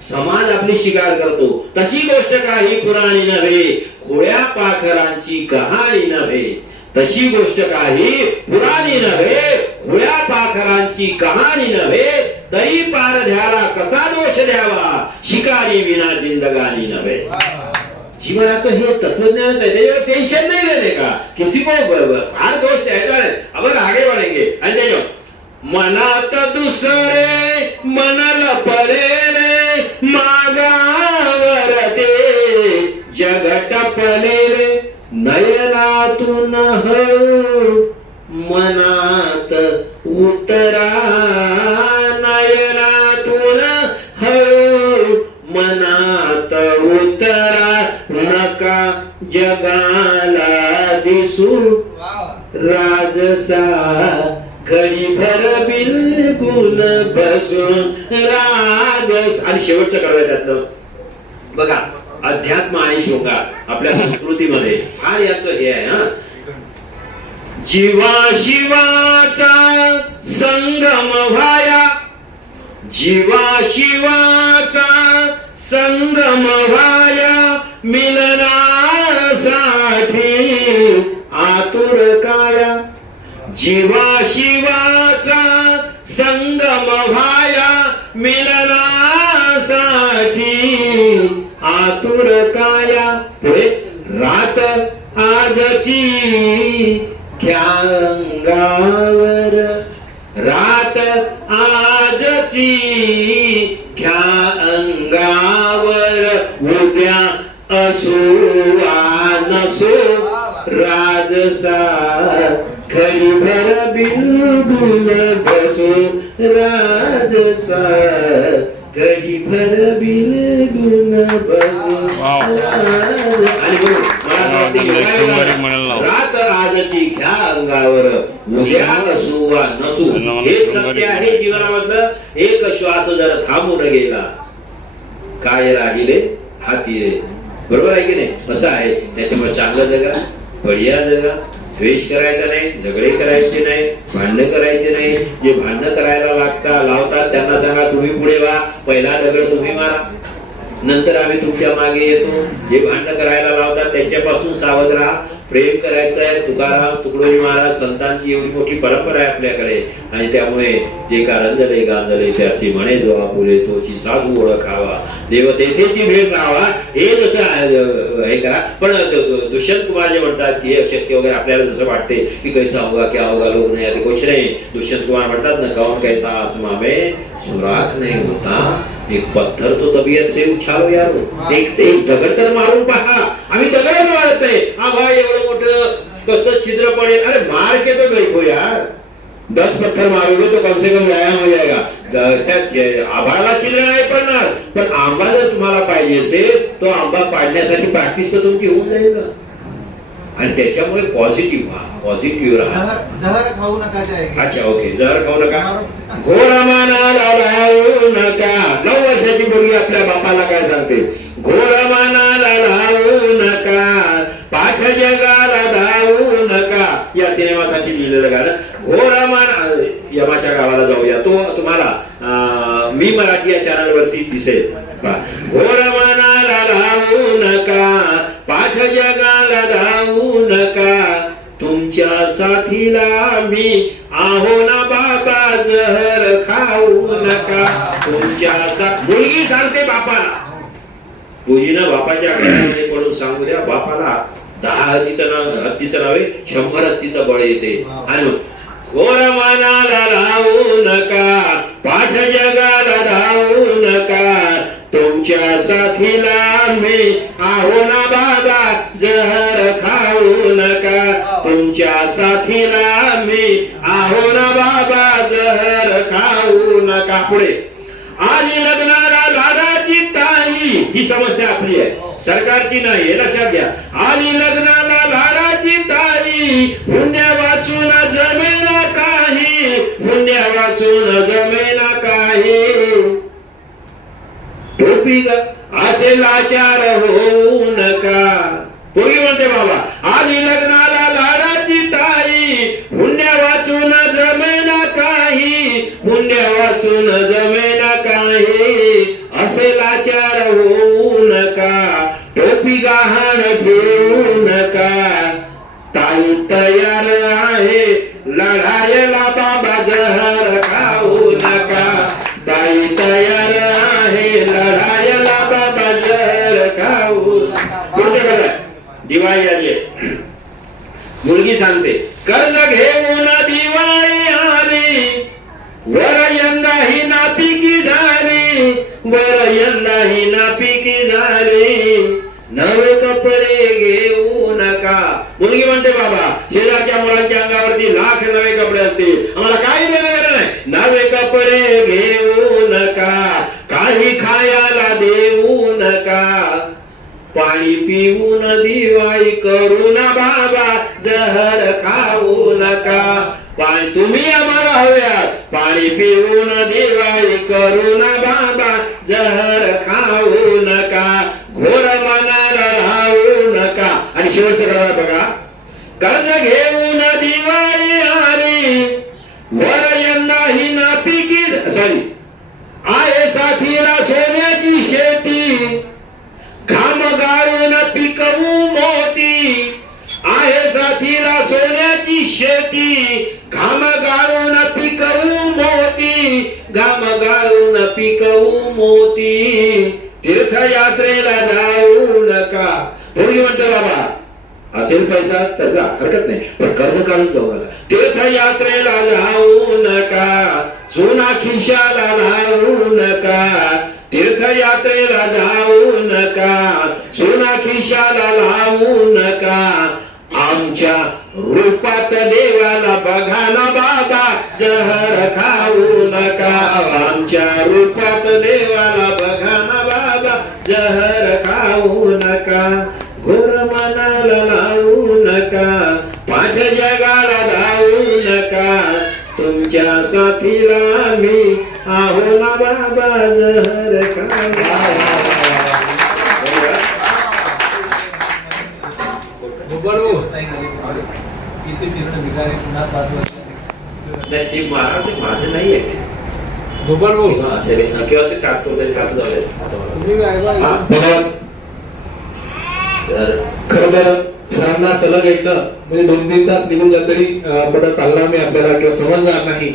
समाज आपली शिकार करतो तशी गोष्ट काही पुराणी नव्हे खोड्या पाखरांची कहाणी नव्हे तशी गोष्ट काही पुराणी नव्हे खोड्या पाखरांची कहाणी नव्हे तरी पारध्याला कसा दोष द्यावा शिकारी विना जिंदगानी नव्हे जीवनाचं हे तत्वज्ञान आहे त्याच्यावर टेन्शन नाही लेने का किसी को फार दोष द्यायचा नाही अब आगे बढ़ेंगे आणि त्याच्यावर मनात दुसरे मन लपले रे मागावरते जग टपले रे नयनातून हळू मनात उतरा नयनातून हळू मनात उतरा नका जगाला दिसू राजसा घडीभर बिलगुन बसून राजस आणि शेवटचं करायचं त्यातलं बघा अध्यात्म आणि शोका आपल्या संस्कृतीमध्ये फार याचं हे आहे हा जीवा शिवाचा संगम व्हाया जीवा शिवाचा संगम व्हाया मिलनासाठी आतुर काया जीवा शिवाचा संगम व्हाया मिलनासाठी आतुर काया पुढे रात आजची घ्या अंगावर रात आजची घ्या अंगावर उद्या असो वा नसो राजसा घडीभर बिलगुन बसो राजसा घडीभर बिलगुन बसो रात आजची घ्या अंगावर उद्या असो वा नसो हे सत्य आहे जीवनामधलं एक श्वास जर थांबून गेला काय राहिले हाती रे बरोबर आहे की नाही असं आहे त्याच्यामुळे चांगलं जगा बढिया जगा द्वेष करायचा नाही झगडे करायचे नाही भांडणं करायचे नाही जे भांडणं करायला लावतात त्यांना सांगा तुम्ही पुढे व्हा पहिला दगड तुम्ही मारा नंतर आम्ही तुमच्या मागे येतो जे भांडणं करायला लावतात त्याच्यापासून सावध राहा प्रेम करायचं आहे तुकाराम तुकडोजी महाराज संतांची एवढी मोठी परंपरा आहे आपल्याकडे आणि त्यामुळे जे कारंजले गांजले त्यासी म्हणे जो आपुले तोची साधू ओळखावा देव तेथेची भेट राहावा हे जसं हे करा पण दुष्यंत कुमार जे म्हणतात की हे अशक्य वगैरे आपल्याला जसं वाटते की कैसा होगा क्या होगा लोग नाही आते कुछ नाही दुष्यंत कुमार म्हणतात ना कौन कहता आसमां में सुराख नहीं होता एक पत्थर तो तबीयत से उछालो यारो एक दगड तर मारून पहा आम्ही दगड मारत नाही हा भाई एवढं मोठं कसं छिद्र पडेल अरे मार के तो गई हो यार 10 पत्थर मारोगे तो कम से कम व्यायाम हो जाएगा त्या आंबाला छिद्र नाही पडणार पण आंबा जर तुम्हाला पाहिजे असेल तो आंबा पाडण्यासाठी प्रॅक्टिस तर तुमची होऊन जाईल ना आणि त्याच्यामुळे पॉझिटिव्ह राहा जहर खाऊ नका अच्छा ओके जहर खाऊ नका घोरमानाला लावू नका 9 वर्षाची मुलगी आपल्या बापाला काय सांगते घोरमानाला लावू नका पाठ जगाला धावू नका या सिनेमासाठी लिहिलेलं गाणं घोरमान यमाच्या गावाला जाऊया तो तुम्हाला मी मराठी या चॅनल वरती दिसेल घोरमानाला धावू नका पाठ जगाला धावू नका तुमच्या साथीला मी आहो ना बाबा जहर खाऊ नका तुमच्या मुलगी सांगते बापाला मुलीनं बापाच्या घरामध्ये पडून सांगू द्या बापाला 10 हत्तीचं नाव आहे 100 हत्तीचं बळ येते आणि घोर मनाला लावू नका पाठ जगाला धावू नका तुमच्या साथीला मी आहो ना बाबा जहर खाऊ नका तुमच्या साथीला मी आहो ना बाबा जहर खाऊ नका पुढे आणि लग्नाला लाडाची ताई ही समस्या आपली आहे सरकारची नाही हे लक्षात घ्या आणि लग्नाला लाडाची ताई पुण्य वाचून जमेना काही पुण्य वाचून जमेना काही टोपी असे लाचार होऊ नका पोरगी म्हणते बाबा आणि लग्नाला लाडाची ताई पुण्य वाचून जमेना काही पुण्य वाचून जमेना काही असे लाचार होऊ नका टोपी गहाण घेऊ नका ताई तयार आहे लढायला बाबा जहर खाऊ नका ताई तयार आहे लढायला बाबा जहर खाऊ दिवाळी आली मुलगी सांगते कर्ज घेऊन दिवाळी आली वर यंदा ही नापिकी झाली वर यंदा ही नापिकी झाली नवे कपडे घेऊ नका मुलगी म्हणते बाबा शेजारच्या मुलांच्या अंगावरती लाख नवे कपडे असतील आम्हाला काही देणं नाही नवे कपडे घेऊ नका काही खायला देऊ नका पाणी पिऊन दिवाळी करू ना बाबा जहर खाऊ नका पाणी तुम्ही आम्हाला हव्यात पाणी पिऊन दिवाळी करू ना बाबा जहर खाऊ नका घोर मनाला राहू नका आणि शेवटचं करा बघा कर्ज घेऊन दिवाळी आली वर यंदा ही नापिकी सॉरी आहे साथीला सोन्याची शेती घाम गाळून पिकवू मोती आहे साथीला सोन्याची शेती घाम गाळून पिकवू मोती घाम गाळून पिकवू मोती तीर्थयात्रेला जाऊ नका पोरगी म्हणते बाबा असेल पैसा त्याचा हरकत नाही पण कर्ज काढून जाऊ नका तीर्थयात्रेला जाऊ नका सोना खिशाला लावू नका तीर्थयात्रेला जाऊ नका सोना खिशाला लावू नका आमच्या रूपात देवाला बघा ना बाबा जहर खाऊ नका आमच्या रूपात देवाला बघा ना बाबा जहर खाऊ नका घोर मनाला लावू नका पाठ जगाला धावू नका तुमच्या साथीला मी आहो ना बाबा जहर खाऊ माझं नाही आहे किंवा ते टाकतो खरं तर सरांना सलग ऐकणं म्हणजे 2-3 तास निघून जात तरी पता चालणार नाही आपल्याला किंवा समजणार नाही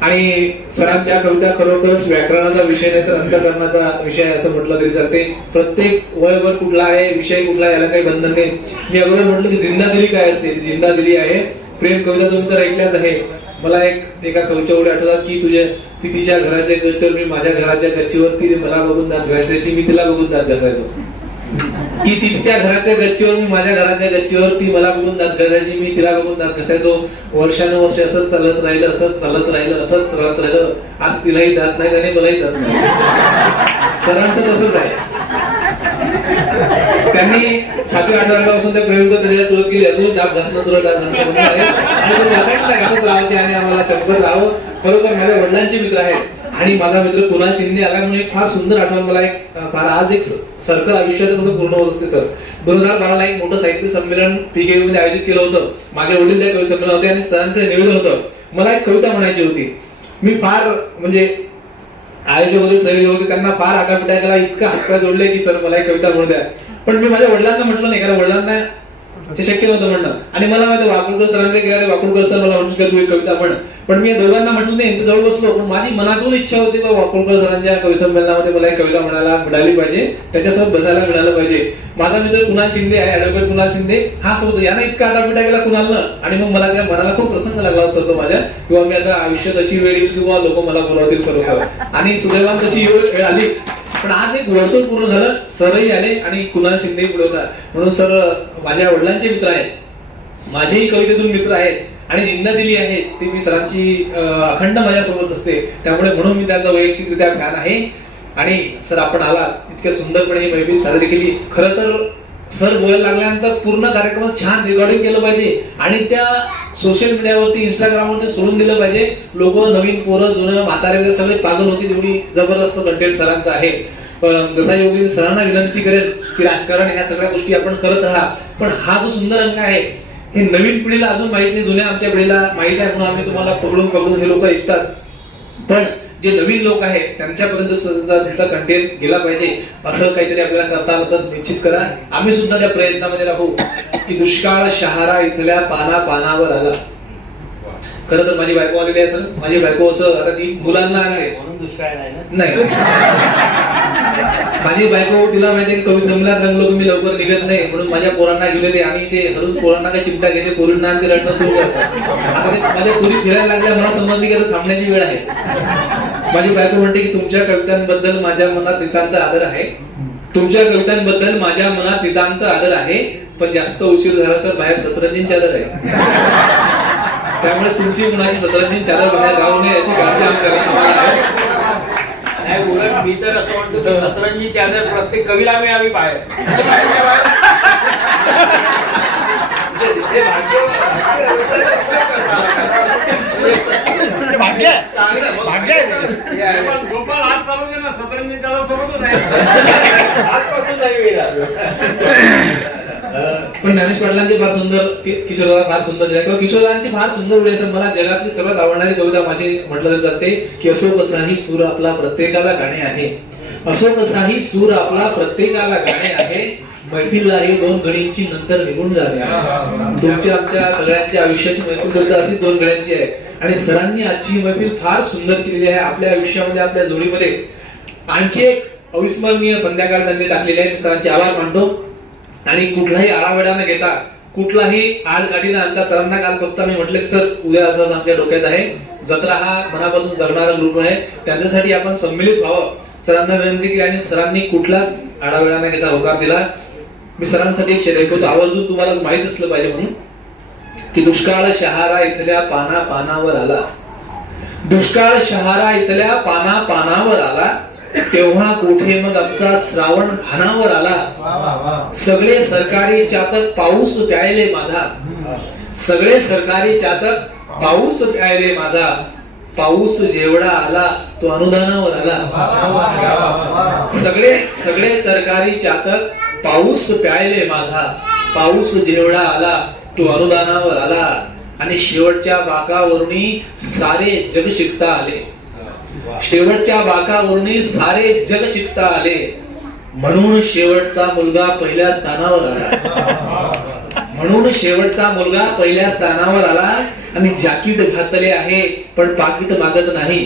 आणि सरांच्या कविता खरोखरच व्याकरणाचा विषय नाही तर अंतःकरणाचा विषय असं म्हटलं तरी चालते प्रत्येक वयवर कुठला आहे विषय कुठला याला काही बंधन नाही मी अगोदर म्हटलं की जिंदादिली काय असते जिंदादिली आहे प्रेम कविता तुम्ही तर ऐकल्याच आहे मला एका कवितेवर आठवतात की ती तिच्या घराच्या गच्चीवर मी माझ्या घराच्या गच्चीवर ती मला बघून दात घासायची मी तिला बघून दात घासायचो की तिच्या घराच्या गच्चीवर मी माझ्या घराच्या गच्चीवर ती मला बघून दात घासायची मी तिला बघून दात घासायचो वर्षानुवर्ष असंच चालत राहिलं असंच चालत राहिलं आज तिलाही दात नाही आणि मलाही दात नाही सरांचं तसंच आहे त्यांनी 7व्या-8व्या वर्षापासून ते प्रेम करायला सुरुवात केली अजून दात घासणं दात घासणं घासत राहायचे आणि आम्हाला चमकत राहावं खरोखर माझ्या वडिलांचे मित्र आहेत आणि माझा मित्र कुणाल शिंदे आला म्हणून एक फार सुंदर आठवण मला एक फार आज एक सर्कल आयुष्याचं कसं पूर्ण होत असते सर. 2012 ला एक मोठं साहित्य संमेलन PKU मध्ये आयोजित केलं होतं. माझे वडील त्या कवी संमेलन होते आणि सरांकडे निवेदन होतं, मला एक कविता म्हणायची होती. मी फार म्हणजे आयोजक होते, सहयोगी होते, त्यांना फार आटापिटा केला, इतका हातपाय जोडले की सर मला एक कविता म्हणू द्या. पण मी माझ्या वडिलांना म्हटलं नाही, कारण वडिलांना ते शक्य नव्हतं म्हणणं. आणि मला माहिती वाकुळकर सरांकडे गेले, वाकुळकर सर मला म्हटलं तू एक कविता म्हण. पण मी दोघांना म्हटलं नाही, यांच्या जवळ बसलो. पण माझी मनातून इच्छा होती की वाकुळकर सरांच्या कवी संमेलनामध्ये मला एक कविता म्हणायला मिळाली पाहिजे, त्याच्यासोबत बसायला मिळालं पाहिजे. माझा मित्र कुणाल शिंदे आहे, ॲडव्होकेट कुणाल शिंदे, हा सोबत यानं इतका आटापिटा केला कुणालनं. आणि मग मला त्या मनाला खूप प्रसंग लागला असतो माझ्या, किंवा मी आता आयुष्यात अशी वेळ येईल किंवा लोक मला बोलावतील खरोखर. आणि सुदैवान तशी वेळ आली. पण आज एक वर्तुळ पूर्ण झालं, सरही आले आणि कुणाल शिंदे पुढे होता. म्हणून सर माझ्या वडिलांचे मित्र आहेत, माझेही कवितेतून मित्र आहेत आणि जिंदा दिली आहे ती मी सरांची अखंड माझ्यासोबत असते. त्यामुळे म्हणून मी त्याचा वैयक्तिकरित्या फॅन आहे. आणि सर आपण आला, इतक्या सुंदरपणे ही मैफिल साजरी केली. खरं तर सर बोलायला लागल्यानंतर पूर्ण कार्यक्रम छान रेकॉर्डिंग केलं पाहिजे आणि त्या सोशल मीडियावरती इंस्टाग्रामवरती सोडून दिलं पाहिजे. लोक नवीन पोरं जुनं म्हातारे सगळे पागल होतील, एवढी जबरदस्त कंटेंट सरांचा आहे. पण जसा योगी मी सरांना विनंती करेल की राजकारण ह्या सगळ्या गोष्टी आपण करत राहा, पण हा जो सुंदर अंग आहे हे नवीन पिढीला अजून माहित नाही, जुन्या आमच्या पिढीला माहित आहे म्हणून आम्ही तुम्हाला पकडून हे लोक ऐकतात. पण जे नवीन लोक आहेत त्यांच्यापर्यंत सुद्धा तुमचा कंटेंट गेला पाहिजे, असं काहीतरी आपल्याला करता आलं तर निश्चित करा. आम्ही सुद्धा त्या प्रयत्नामध्ये राहू. की दुष्काळ शहारा इथल्या पाना पानावर आला. खरं तर माझी बायको आलेली आहे सर, माझी बायको असं आता ती मुलांना आणले नाही, माझी बायको तिला माहिती कवी संमेलनात रंगलो की मी लवकर निघत नाही म्हणून माझ्या पोरांना घेऊन येते आणि ते हरून पोरांना काही चिमटा घेते, पोरींना आणि ते रडणं सुरू करतात. आता ते माझ्या पोरी फिरायला लागल्या, मला समजली की आता थांबण्याची वेळ आहे. माझी बायको म्हणते की तुमच्या कवितांबद्दल माझ्या मनात नितांत आदर आहे, तुमच्या कवितांबद्दल माझ्या मनात नितांत आदर आहे, पण जास्त उशीर झाला तर बाहेर सतरंजीची चादर आहे. त्यामुळे तुमची कुणाची सतरंजीची चादर बाहेर राहू नये याची काळजी आमच्या नाही उलट मी तर असं म्हणतो की सतरंजी चादर प्रत्येक कवीला आम्ही बाहेर गोपाल हात चालू दे ना, सतरंजी चादर सोबतच आहे. आजपासून नाही मिळणार. पण ज्ञानेश पाटलांचे फार सुंदर, किशोरदा फार सुंदर आहे, किंवा किशोरदांची फार सुंदर वेळ असं मला जगातली सर्वात आवडणारी कविता माझी म्हटलं जाते की असो कसाही सूर आपला प्रत्येकाला गाणे आहे, असो कसाही सूर आपला प्रत्येकाला गाणे आहे, मैफिल आहे दोन घडींची नंतर निघून जाणे आहे. तुमच्या आमच्या सगळ्यांच्या आयुष्याची मैफिल सुद्धा अशी दोन घड्यांची आहे. आणि सरांनी आजची मैफिल फार सुंदर केलेली आहे. आपल्या आयुष्यामध्ये आपल्या जोडीमध्ये आणखी एक अविस्मरणीय संध्याकाळ त्यांनी टाकलेली आहे. मी सरांचे आभार मानतो. आणि कुठलाही आळावेडा न घेता, कुठलाही आडकाठी न आणता सरांना काल फक्त मी म्हटलं की सर उद्या असं आमच्या डोक्यात आहे, जत्रा हा मनापासून जगणारा ग्रुप आहे, त्यांच्यासाठी आपण सम्मिलित व्हावं. सरांना विनंती केली आणि सरांनी कुठलाच आळावेडा न घेता होकार दिला. मी सरांसाठी एक शेर ऐकवतो, आवर्जून तुम्हाला माहित असलं पाहिजे म्हणून की दुष्काळ शहारा इथल्या पाना पानावर आला, दुष्काळ शहारा इथल्या पाना पानावर आला, तेव्हा कुठे मग आमचा श्रावण भानावर आला. सगळे सरकारी चातक पाऊस प्यायले माझा, सगळे सरकारी चातक पाऊस प्यायले माझा, पाऊस जेवढा आला तो अनुदानावर आला. सगळे सगळे सरकारी चातक पाऊस प्यायले माझा, पाऊस जेवढा आला तो अनुदानावर आला. आणि शेवटच्या बाकावरून सारे जग शिकता आले, शेवटच्या बाकावरून सारे जग शिकता आले, म्हणून शेवटचा मुलगा पहिल्या स्थानावर आला, म्हणून शेवटचा मुलगा पहिल्या स्थानावर आला. आणि जाकीट घातले आहे पण पाकिट मागत नाही.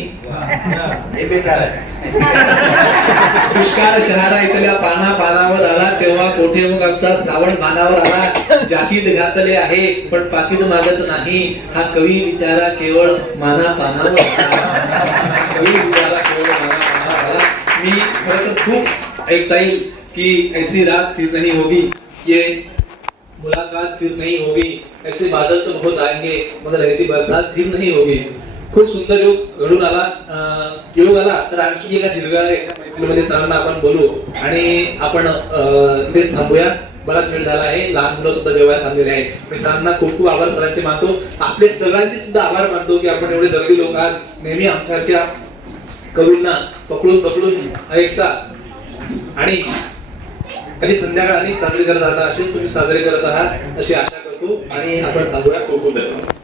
दुष्काळ शहारा इथल्या पाना पानावर आला, तेव्हा कोठे मग आमचा श्रावण भानावर आला. जाकीट घातले आहे पण पाकिट मागत नाही. हा कवी विचारा केवळ माना पानावर आला, कवी विचारा केवळ माना पानावर आला. मी खरं तर खूप ऐकता येईल की ऐसी रात फिर नहीं होगी, ये मुलाकात फिर नहीं होगी, ऐसे बादल तो बहुत आएंगे मगर ऐसी बरसात फिर नहीं होगी. खूप सुंदर योग घडून आला, योग आला तर आणखी एका दीर्घ सरांना आपण बोलू आणि आपण इथेच थांबूया. बराच वेळ झाला आहे, लहान मुलं सुद्धा जेव्हा थांबलेले आहेत. मी सरांना खूप खूप आभार सरांचे मानतो. आपले सगळ्यांचे सुद्धा आभार मानतो की आपण एवढे दर्दी लोक आहात, नेहमी आमच्यासारख्या कवींना पकडून पकडून ऐकता आणि अशी संध्याकाळ आणि साजरी करत आहात, असेच तुम्ही साजरे करत आहात अशी आशा करतो आणि आपण थांबूया. खूप खूप धन्यवाद.